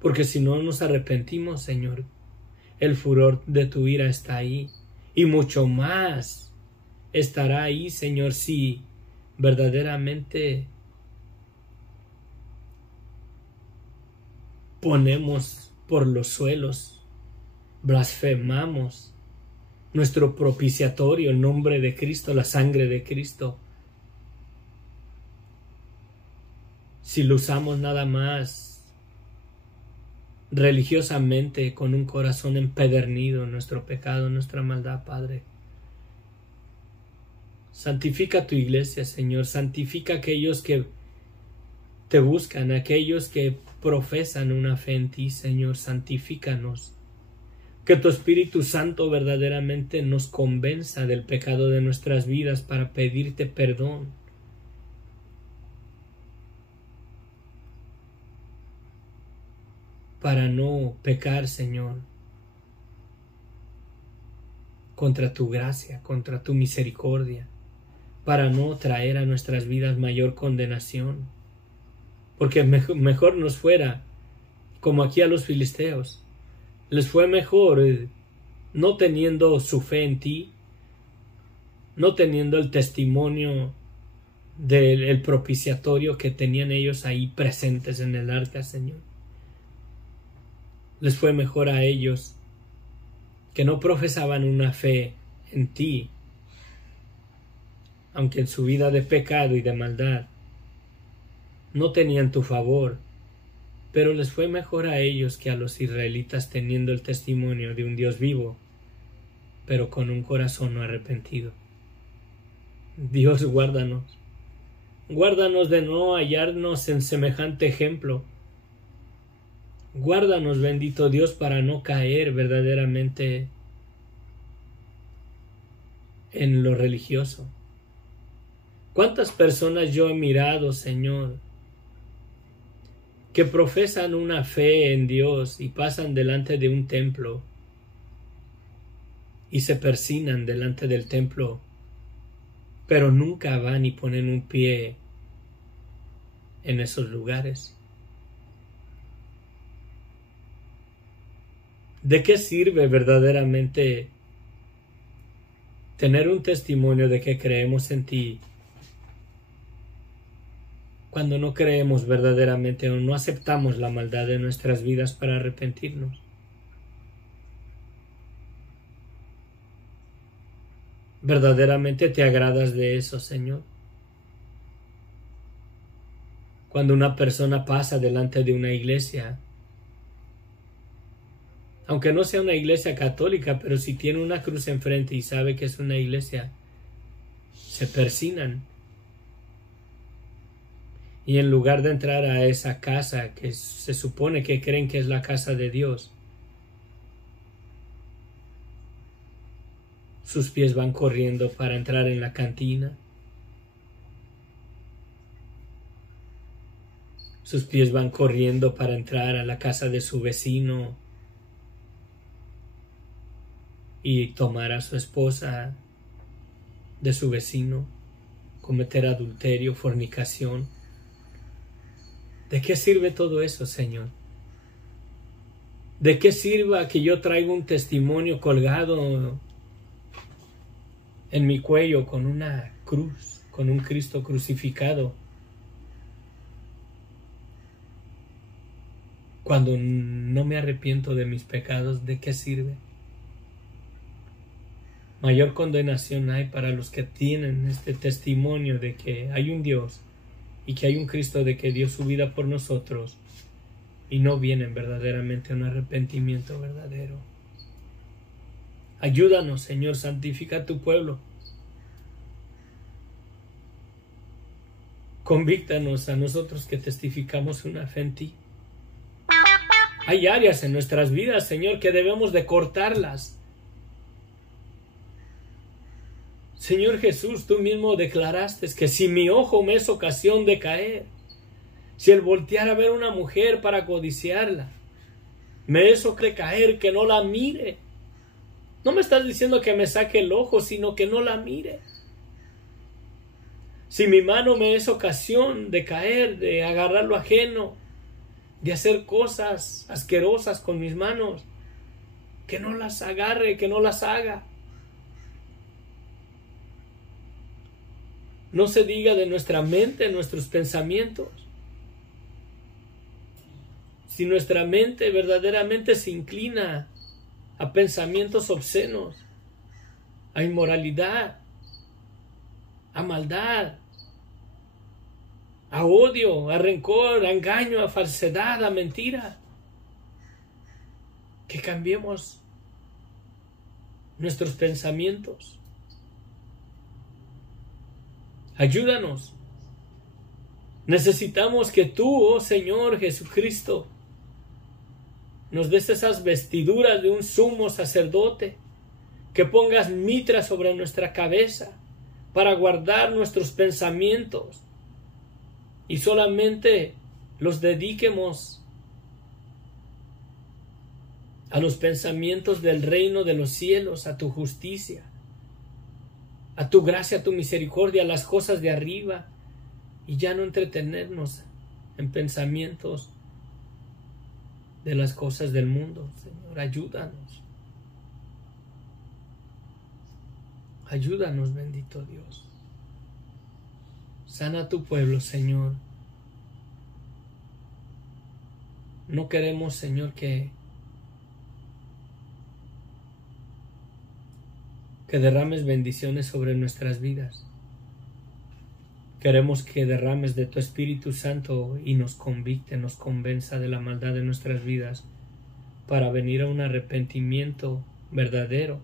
porque si no nos arrepentimos, Señor, el furor de tu ira está ahí, y mucho más estará ahí, Señor, si verdaderamente ponemos por los suelos, blasfemamos nuestro propiciatorio, el nombre de Cristo, la sangre de Cristo. Si lo usamos nada más religiosamente, con un corazón empedernido en nuestro pecado, nuestra maldad, Padre. Santifica tu iglesia, Señor. Santifica a aquellos que te buscan, a aquellos que profesan una fe en ti, Señor. Santifícanos. Que tu Espíritu Santo verdaderamente nos convenza del pecado de nuestras vidas para pedirte perdón. Para no pecar, Señor, contra tu gracia, contra tu misericordia. Para no traer a nuestras vidas mayor condenación. Porque mejor nos fuera, como aquí a los filisteos. Les fue mejor no teniendo su fe en ti, no teniendo el testimonio del propiciatorio que tenían ellos ahí presentes en el arca, Señor. Les fue mejor a ellos que no profesaban una fe en ti, aunque en su vida de pecado y de maldad no tenían tu favor, pero les fue mejor a ellos que a los israelitas teniendo el testimonio de un Dios vivo, pero con un corazón no arrepentido. Dios, guárdanos. Guárdanos de no hallarnos en semejante ejemplo. Guárdanos, bendito Dios, para no caer verdaderamente en lo religioso. ¿Cuántas personas yo he mirado, Señor, que profesan una fe en Dios y pasan delante de un templo y se persignan delante del templo, pero nunca van y ponen un pie en esos lugares? ¿De qué sirve verdaderamente tener un testimonio de que creemos en ti cuando no creemos verdaderamente o no aceptamos la maldad de nuestras vidas para arrepentirnos? ¿Verdaderamente te agradas de eso, Señor? Cuando una persona pasa delante de una iglesia, aunque no sea una iglesia católica, pero si tiene una cruz enfrente y sabe que es una iglesia, se persignan. Y en lugar de entrar a esa casa que se supone que creen que es la casa de Dios, sus pies van corriendo para entrar en la cantina. Sus pies van corriendo para entrar a la casa de su vecino y tomar a su esposa de su vecino, cometer adulterio, fornicación. ¿De qué sirve todo eso, Señor? ¿De qué sirva que yo traiga un testimonio colgado en mi cuello con una cruz, con un Cristo crucificado, cuando no me arrepiento de mis pecados? ¿De qué sirve? Mayor condenación hay para los que tienen este testimonio de que hay un Dios y que hay un Cristo de que dio su vida por nosotros y no vienen verdaderamente a un arrepentimiento verdadero. Ayúdanos, Señor, santifica a tu pueblo. Convíctanos a nosotros que testificamos una fe en ti. Hay áreas en nuestras vidas, Señor, que debemos de cortarlas. Señor Jesús, tú mismo declaraste que si mi ojo me es ocasión de caer, si el voltear a ver a una mujer para codiciarla me es ocasión de caer, que no la mire. No me estás diciendo que me saque el ojo, sino que no la mire. Si mi mano me es ocasión de caer, de agarrar lo ajeno, de hacer cosas asquerosas con mis manos, que no las agarre, que no las haga. No se diga de nuestra mente, nuestros pensamientos. Si nuestra mente verdaderamente se inclina a pensamientos obscenos, a inmoralidad, a maldad, a odio, a rencor, a engaño, a falsedad, a mentira, que cambiemos nuestros pensamientos. Ayúdanos. Necesitamos que tú, oh Señor Jesucristo, nos des esas vestiduras de un sumo sacerdote, que pongas mitra sobre nuestra cabeza para guardar nuestros pensamientos y solamente los dediquemos a los pensamientos del reino de los cielos, a tu justicia, a tu gracia, a tu misericordia, a las cosas de arriba, y ya no entretenernos en pensamientos de las cosas del mundo. Señor, ayúdanos. Ayúdanos, bendito Dios. Sana a tu pueblo, Señor. No queremos, Señor, que derrames bendiciones sobre nuestras vidas. Queremos que derrames de tu Espíritu Santo y nos convicte, nos convenza de la maldad de nuestras vidas para venir a un arrepentimiento verdadero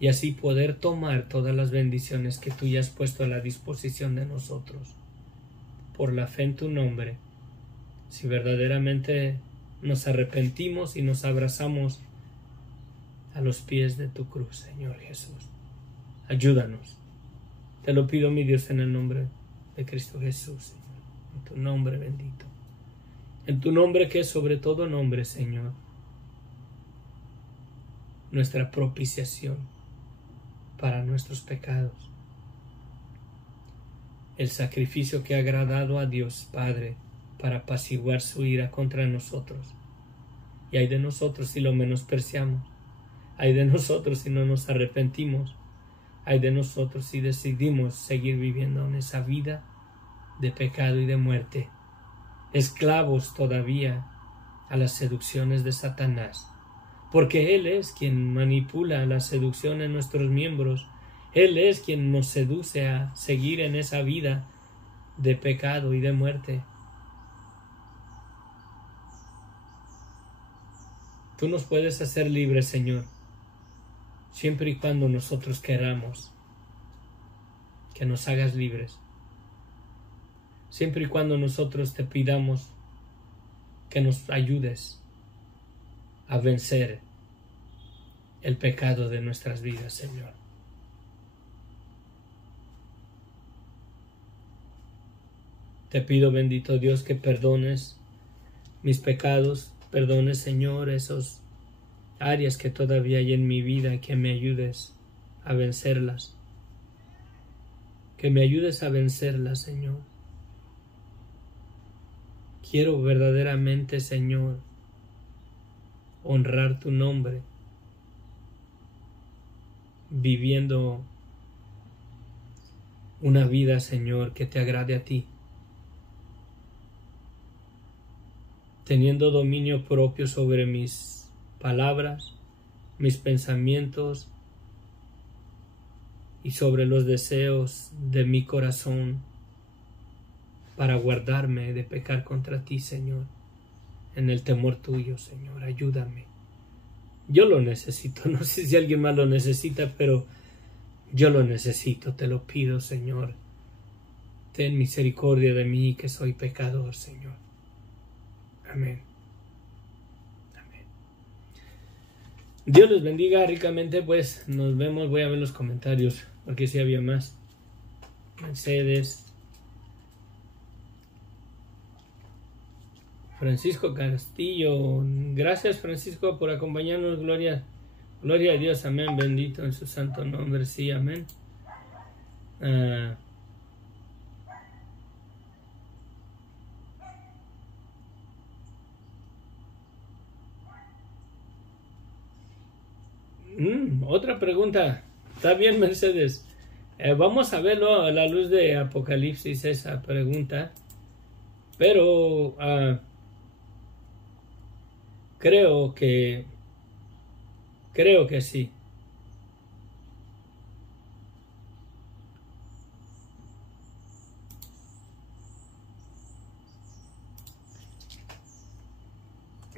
y así poder tomar todas las bendiciones que tú ya has puesto a la disposición de nosotros. Por la fe en tu nombre, si verdaderamente nos arrepentimos y nos abrazamos a los pies de tu cruz, Señor Jesús. Ayúdanos. Te lo pido, mi Dios, en el nombre de Cristo Jesús, Señor. En tu nombre bendito. En tu nombre que es sobre todo nombre, Señor. Nuestra propiciación para nuestros pecados. El sacrificio que ha agradado a Dios Padre para apaciguar su ira contra nosotros Y hay de nosotros si lo menospreciamos. Hay de nosotros si no nos arrepentimos. Hay de nosotros si decidimos seguir viviendo en esa vida de pecado y de muerte, esclavos todavía a las seducciones de Satanás, porque Él es quien manipula la seducción en nuestros miembros. Él es quien nos seduce a seguir en esa vida de pecado y de muerte. Tú nos puedes hacer libres, Señor, siempre y cuando nosotros queramos que nos hagas libres. Siempre y cuando nosotros te pidamos que nos ayudes a vencer el pecado de nuestras vidas, Señor. Te pido, bendito Dios, que perdones mis pecados, perdones, Señor, esos áreas que todavía hay en mi vida, que me ayudes a vencerlas. Que me ayudes a vencerlas, Señor. Quiero verdaderamente, Señor, honrar tu nombre, viviendo una vida, Señor, que te agrade a ti, teniendo dominio propio sobre mis palabras, mis pensamientos y sobre los deseos de mi corazón, para guardarme de pecar contra ti, Señor, en el temor tuyo, Señor. Ayúdame. Yo lo necesito. No sé si alguien más lo necesita, pero yo lo necesito. Te lo pido, Señor. Ten misericordia de mí, que soy pecador, Señor. Amén. Amén. Dios les bendiga ricamente. Pues nos vemos. Voy a ver los comentarios, porque si había más. Mercedes. Francisco Castillo, gracias Francisco por acompañarnos, gloria a Dios, amén, bendito en su santo nombre, sí, amén. Otra pregunta, está bien Mercedes, vamos a verlo a la luz de Apocalipsis esa pregunta, pero creo que sí.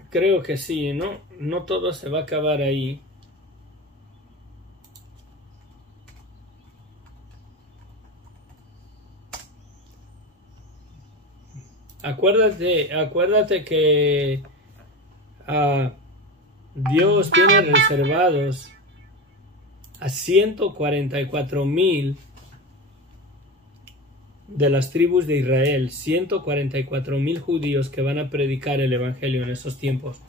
Creo que sí, no todo se va a acabar ahí. Acuérdate que Dios tiene reservados a 144,000 de las tribus de Israel, 144,000 judíos que van a predicar el evangelio en esos tiempos.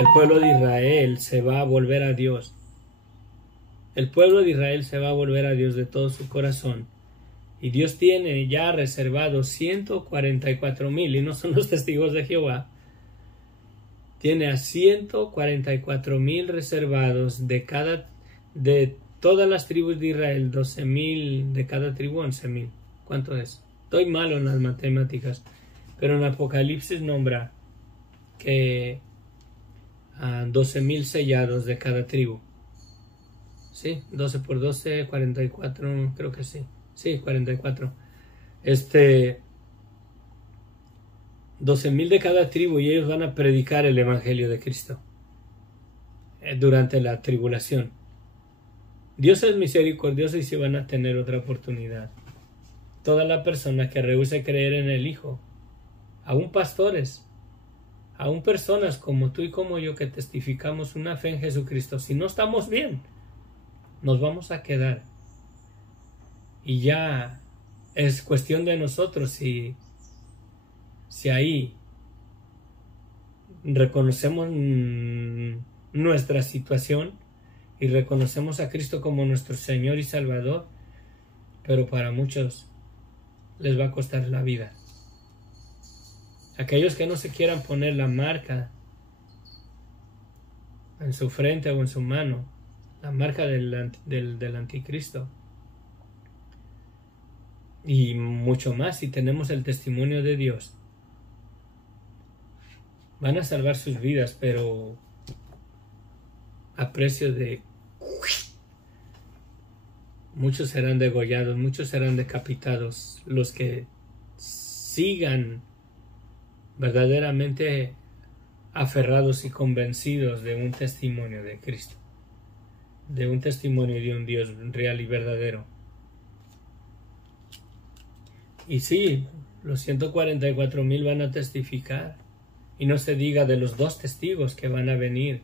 El pueblo de Israel se va a volver a Dios. El pueblo de Israel se va a volver a Dios de todo su corazón. Y Dios tiene ya reservados 144,000, y no son los testigos de Jehová. Tiene a 144,000 reservados de todas las tribus de Israel, 12,000 de cada tribu, 11,000. ¿Cuánto es? Estoy malo en las matemáticas, pero en Apocalipsis nombra que 12,000 sellados de cada tribu. ¿Sí? 12 por 12, 44, creo que sí. Sí, 44. 12,000 de cada tribu, y ellos van a predicar el evangelio de Cristo durante la tribulación. Dios es misericordioso y se van a tener otra oportunidad. Toda la persona que rehúse creer en el Hijo, aún pastores, aún personas como tú y como yo que testificamos una fe en Jesucristo, si no estamos bien, nos vamos a quedar. Y ya es cuestión de nosotros si ahí reconocemos nuestra situación y reconocemos a Cristo como nuestro Señor y Salvador, pero para muchos les va a costar la vida. Aquellos que no se quieran poner la marca en su frente o en su mano, la marca del anticristo. Y mucho más, si tenemos el testimonio de Dios, van a salvar sus vidas, pero a precio de... Muchos serán degollados, muchos serán decapitados. Los que sigan verdaderamente aferrados y convencidos de un testimonio de Cristo, de un testimonio de un Dios real y verdadero. Y sí, los 144,000 van a testificar. Y no se diga de los 2 testigos que van a venir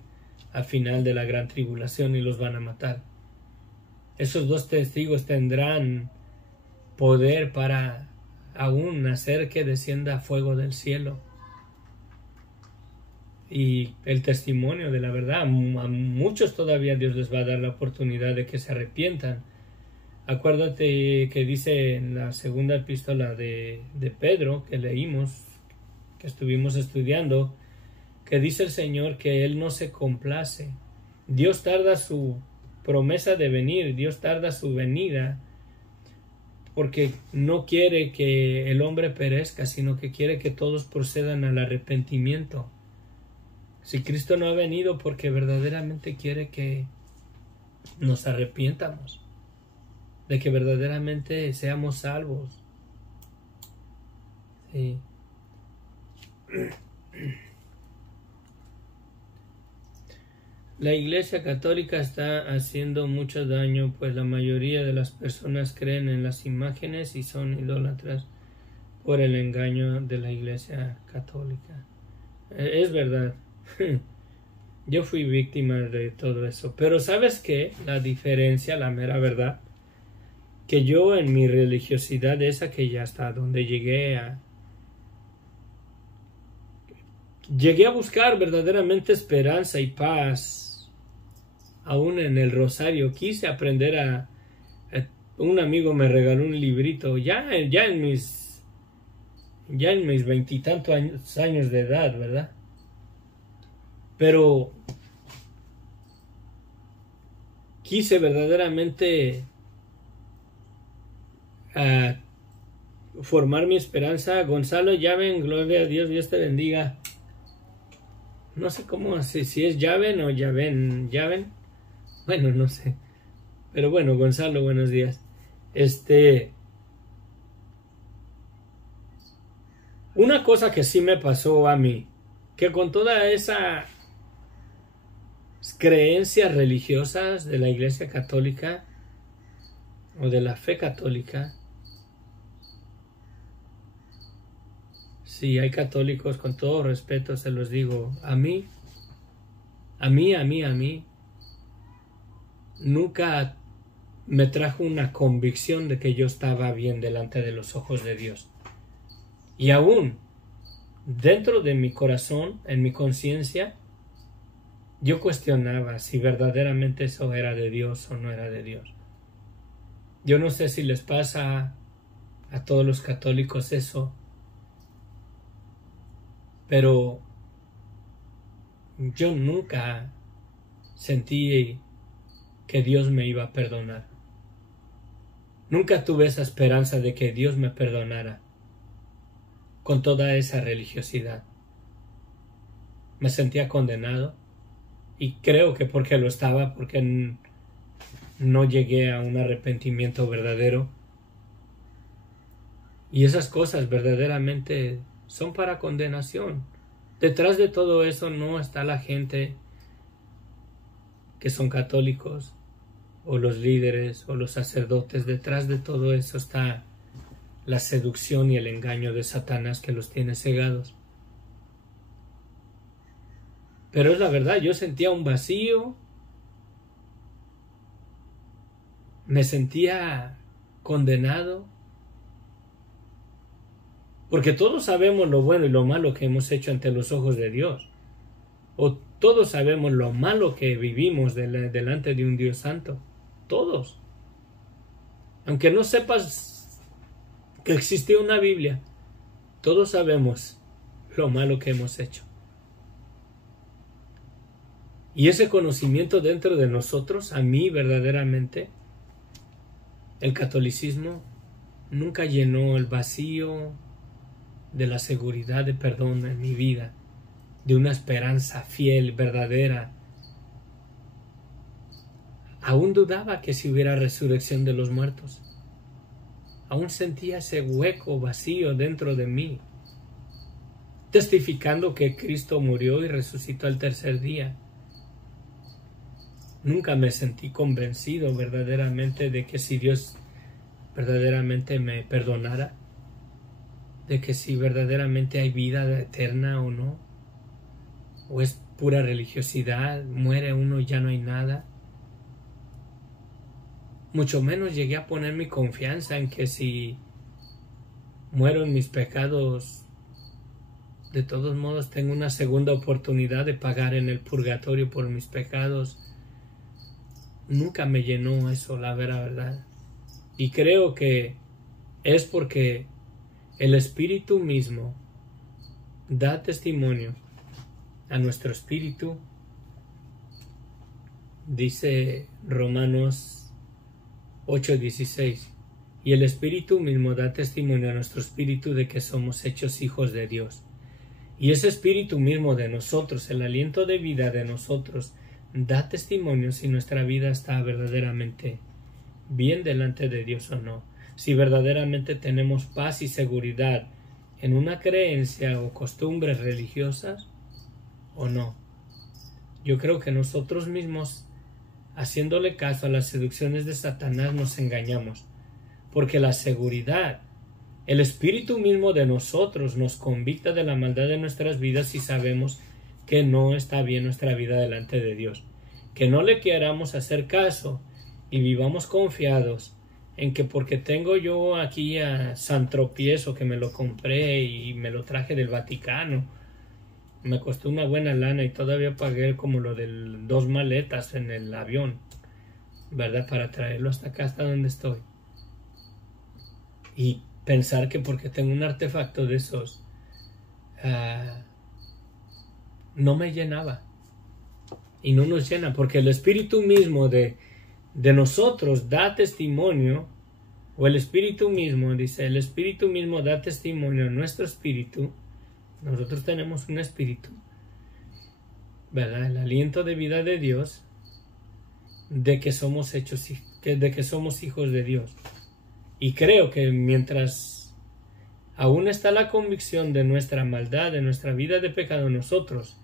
al final de la gran tribulación y los van a matar. Esos 2 testigos tendrán poder para aún hacer que descienda fuego del cielo. Y el testimonio de la verdad, a muchos todavía Dios les va a dar la oportunidad de que se arrepientan. Acuérdate que dice en la segunda epístola de Pedro, que leímos, que estuvimos estudiando, que dice el Señor que Él no se complace. Dios tarda su promesa de venir, Dios tarda su venida, porque no quiere que el hombre perezca, sino que quiere que todos procedan al arrepentimiento. Si Cristo no ha venido, porque verdaderamente quiere que nos arrepientamos, de que verdaderamente seamos salvos. Sí. La Iglesia Católica está haciendo mucho daño, pues la mayoría de las personas creen en las imágenes y son idólatras por el engaño de la Iglesia Católica. Es verdad. Yo fui víctima de todo eso. Pero ¿sabes qué? La diferencia, la mera verdad, que yo en mi religiosidad esa que ya hasta donde llegué a buscar verdaderamente esperanza y paz, aún en el rosario. Quise aprender un amigo me regaló un librito ya en mis 20 y tantos años de edad, ¿verdad? Pero quise verdaderamente formar mi esperanza. Gonzalo, ya ven, gloria a Dios, Dios te bendiga. No sé cómo, si es Yaven o Yaven. Bueno, no sé. Pero bueno, Gonzalo, buenos días. Una cosa que sí me pasó a mí, que con toda esa creencias religiosas de la Iglesia Católica o de la fe católica, si hay católicos, con todo respeto se los digo, a mí, nunca me trajo una convicción de que yo estaba bien delante de los ojos de Dios. Y aún dentro de mi corazón, en mi conciencia, yo cuestionaba si verdaderamente eso era de Dios o no era de Dios. Yo no sé si les pasa a todos los católicos eso, pero yo nunca sentí que Dios me iba a perdonar. Nunca tuve esa esperanza de que Dios me perdonara con toda esa religiosidad. Me sentía condenado y creo que porque lo estaba, porque no llegué a un arrepentimiento verdadero. Y esas cosas verdaderamente son para condenación. Detrás de todo eso no está la gente que son católicos o los líderes o los sacerdotes. Detrás de todo eso está la seducción y el engaño de Satanás que los tiene cegados. Pero es la verdad, yo sentía un vacío, me sentía condenado, porque todos sabemos lo bueno y lo malo que hemos hecho ante los ojos de Dios, o todos sabemos lo malo que vivimos delante de un Dios santo, todos. Aunque no sepas que existe una Biblia, todos sabemos lo malo que hemos hecho. Y ese conocimiento dentro de nosotros, a mí verdaderamente, el catolicismo nunca llenó el vacío de la seguridad de perdón en mi vida, de una esperanza fiel, verdadera. Aún dudaba que si hubiera resurrección de los muertos. Aún sentía ese hueco vacío dentro de mí, testificando que Cristo murió y resucitó al tercer día. Nunca me sentí convencido verdaderamente de que si Dios verdaderamente me perdonara, de que si verdaderamente hay vida eterna o no, o es pura religiosidad, muere uno y ya no hay nada. Mucho menos llegué a poner mi confianza en que si muero en mis pecados, de todos modos tengo una segunda oportunidad de pagar en el purgatorio por mis pecados. Nunca me llenó eso, la verdad. Y creo que es porque el Espíritu mismo da testimonio a nuestro espíritu. Dice Romanos 8:16, y el Espíritu mismo da testimonio a nuestro espíritu de que somos hechos hijos de Dios. Y ese Espíritu mismo de nosotros, el aliento de vida de nosotros, da testimonio si nuestra vida está verdaderamente bien delante de Dios o no. Si verdaderamente tenemos paz y seguridad en una creencia o costumbres religiosas o no. Yo creo que nosotros mismos, haciéndole caso a las seducciones de Satanás, nos engañamos, porque la seguridad, el Espíritu mismo de nosotros nos convicta de la maldad de nuestras vidas y sabemos que no está bien nuestra vida delante de Dios, que no le queramos hacer caso y vivamos confiados en que porque tengo yo aquí a San Tropiezo, que me lo compré y me lo traje del Vaticano, me costó una buena lana y todavía pagué como lo de 2 maletas en el avión, ¿verdad? Para traerlo hasta acá, hasta donde estoy. Y pensar que porque tengo un artefacto de esos, no me llenaba. Y no nos llena, porque el Espíritu mismo de nosotros da testimonio, o el Espíritu mismo, dice, el Espíritu mismo da testimonio a nuestro espíritu. Nosotros tenemos un espíritu, ¿verdad? El aliento de vida de Dios, de que somos hechos, de que somos hijos de Dios. Y creo que mientras aún está la convicción de nuestra maldad, de nuestra vida de pecado en nosotros,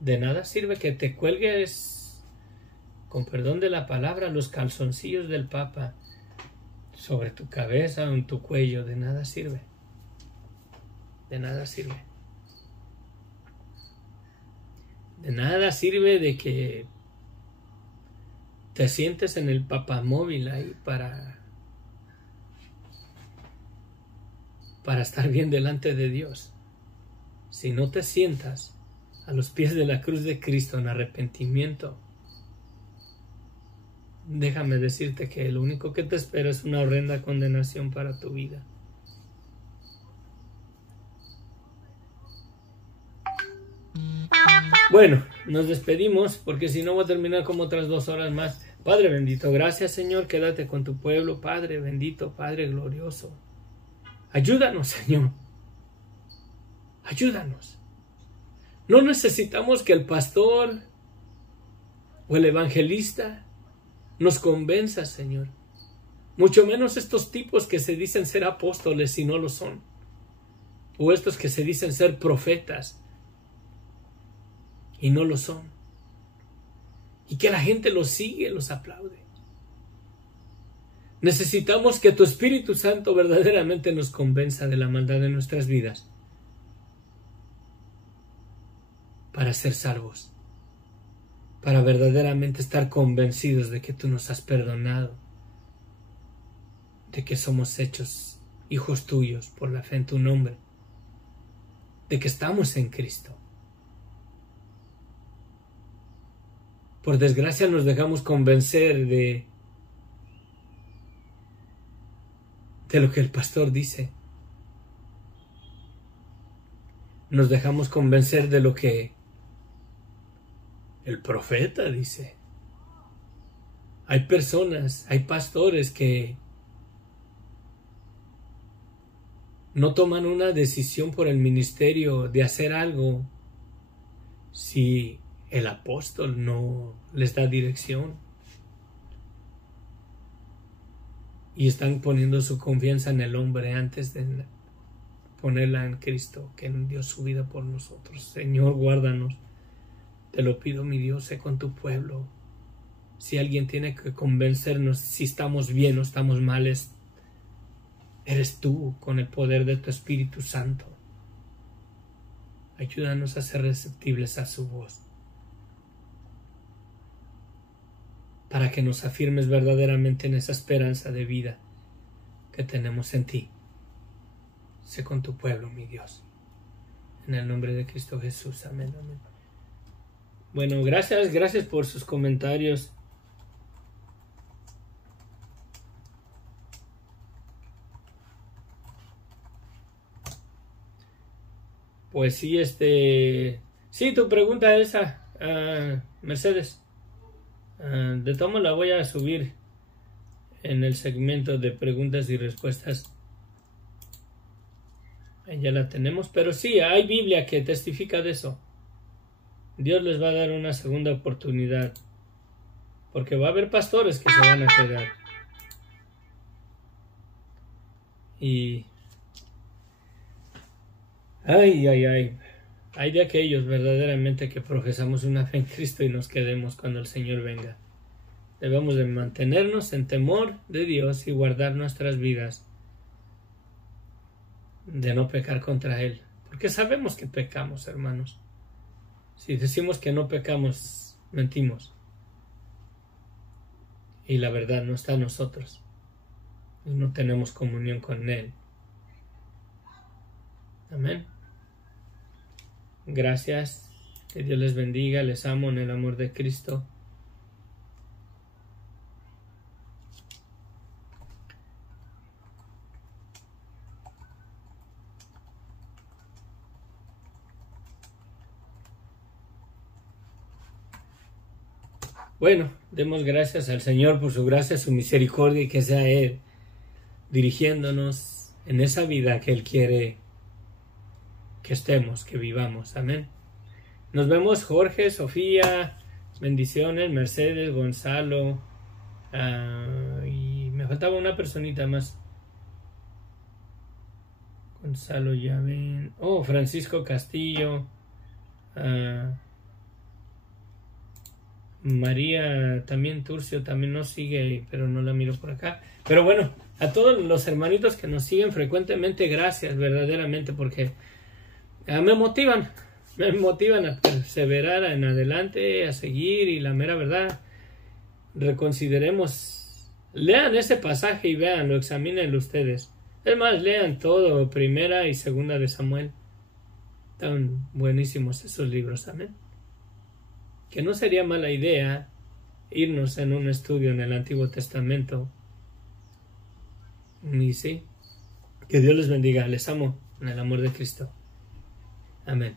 de nada sirve que te cuelgues, con perdón de la palabra, los calzoncillos del Papa sobre tu cabeza o en tu cuello. De nada sirve. De nada sirve. De nada sirve de que te sientes en el papamóvil ahí para estar bien delante de Dios. Si no te sientas a los pies de la cruz de Cristo en arrepentimiento, déjame decirte que lo único que te espera es una horrenda condenación para tu vida. Bueno, nos despedimos porque si no voy a terminar como otras 2 horas más. Padre bendito, gracias Señor, quédate con tu pueblo, Padre bendito, Padre glorioso. Ayúdanos, Señor. Ayúdanos. No necesitamos que el pastor o el evangelista nos convenza, Señor. Mucho menos estos tipos que se dicen ser apóstoles si no lo son. O estos que se dicen ser profetas y no lo son. Y que la gente los sigue, los aplaude. Necesitamos que tu Espíritu Santo verdaderamente nos convenza de la maldad de nuestras vidas para ser salvos, para verdaderamente estar convencidos de que tú nos has perdonado, de que somos hechos hijos tuyos por la fe en tu nombre, de que estamos en Cristo. Por desgracia nos dejamos convencer de lo que el pastor dice. nos dejamos convencer de lo que el profeta dice. Hay personas, hay pastores que no toman una decisión por el ministerio de hacer algo si el apóstol no les da dirección. Y están poniendo su confianza en el hombre antes de ponerla en Cristo, que dio su vida por nosotros. Señor, guárdanos. Te lo pido, mi Dios, sé con tu pueblo. Si alguien tiene que convencernos si estamos bien o estamos mal, eres tú, con el poder de tu Espíritu Santo. Ayúdanos a ser receptibles a su voz, para que nos afirmes verdaderamente en esa esperanza de vida que tenemos en ti. Sé con tu pueblo, mi Dios. En el nombre de Cristo Jesús. Amén, amén. Bueno, gracias por sus comentarios. Pues sí, sí, tu pregunta esa, Mercedes. De tomo la voy a subir en el segmento de preguntas y respuestas. Ahí ya la tenemos, pero sí, hay Biblia que testifica de eso. Dios les va a dar una segunda oportunidad, porque va a haber pastores que se van a quedar. Y ay, hay de aquellos verdaderamente que profesamos una fe en Cristo y nos quedemos cuando el Señor venga. Debemos de mantenernos en temor de Dios y guardar nuestras vidas de no pecar contra Él, porque sabemos que pecamos, hermanos. Si decimos que no pecamos, mentimos, y la verdad no está en nosotros, y no tenemos comunión con Él. Amén. Gracias, que Dios les bendiga, les amo en el amor de Cristo. Bueno, demos gracias al Señor por su gracia, su misericordia, y que sea Él dirigiéndonos en esa vida que Él quiere que estemos, que vivamos. Amén. Nos vemos, Jorge, Sofía, bendiciones, Mercedes, Gonzalo, y me faltaba una personita más. Gonzalo, ya ven. Oh, Francisco Castillo. María también Turcio también nos sigue, pero no la miro por acá. Pero bueno, a todos los hermanitos que nos siguen frecuentemente, gracias verdaderamente, porque me motivan a perseverar en adelante, a seguir, y la mera verdad, reconsideremos, lean ese pasaje y véanlo, examínenlo ustedes. Es más, lean todo, Primera y Segunda de Samuel. Están buenísimos esos libros, amén. Que no sería mala idea irnos en un estudio en el Antiguo Testamento. Y sí, que Dios les bendiga, les amo en el amor de Cristo. Amén.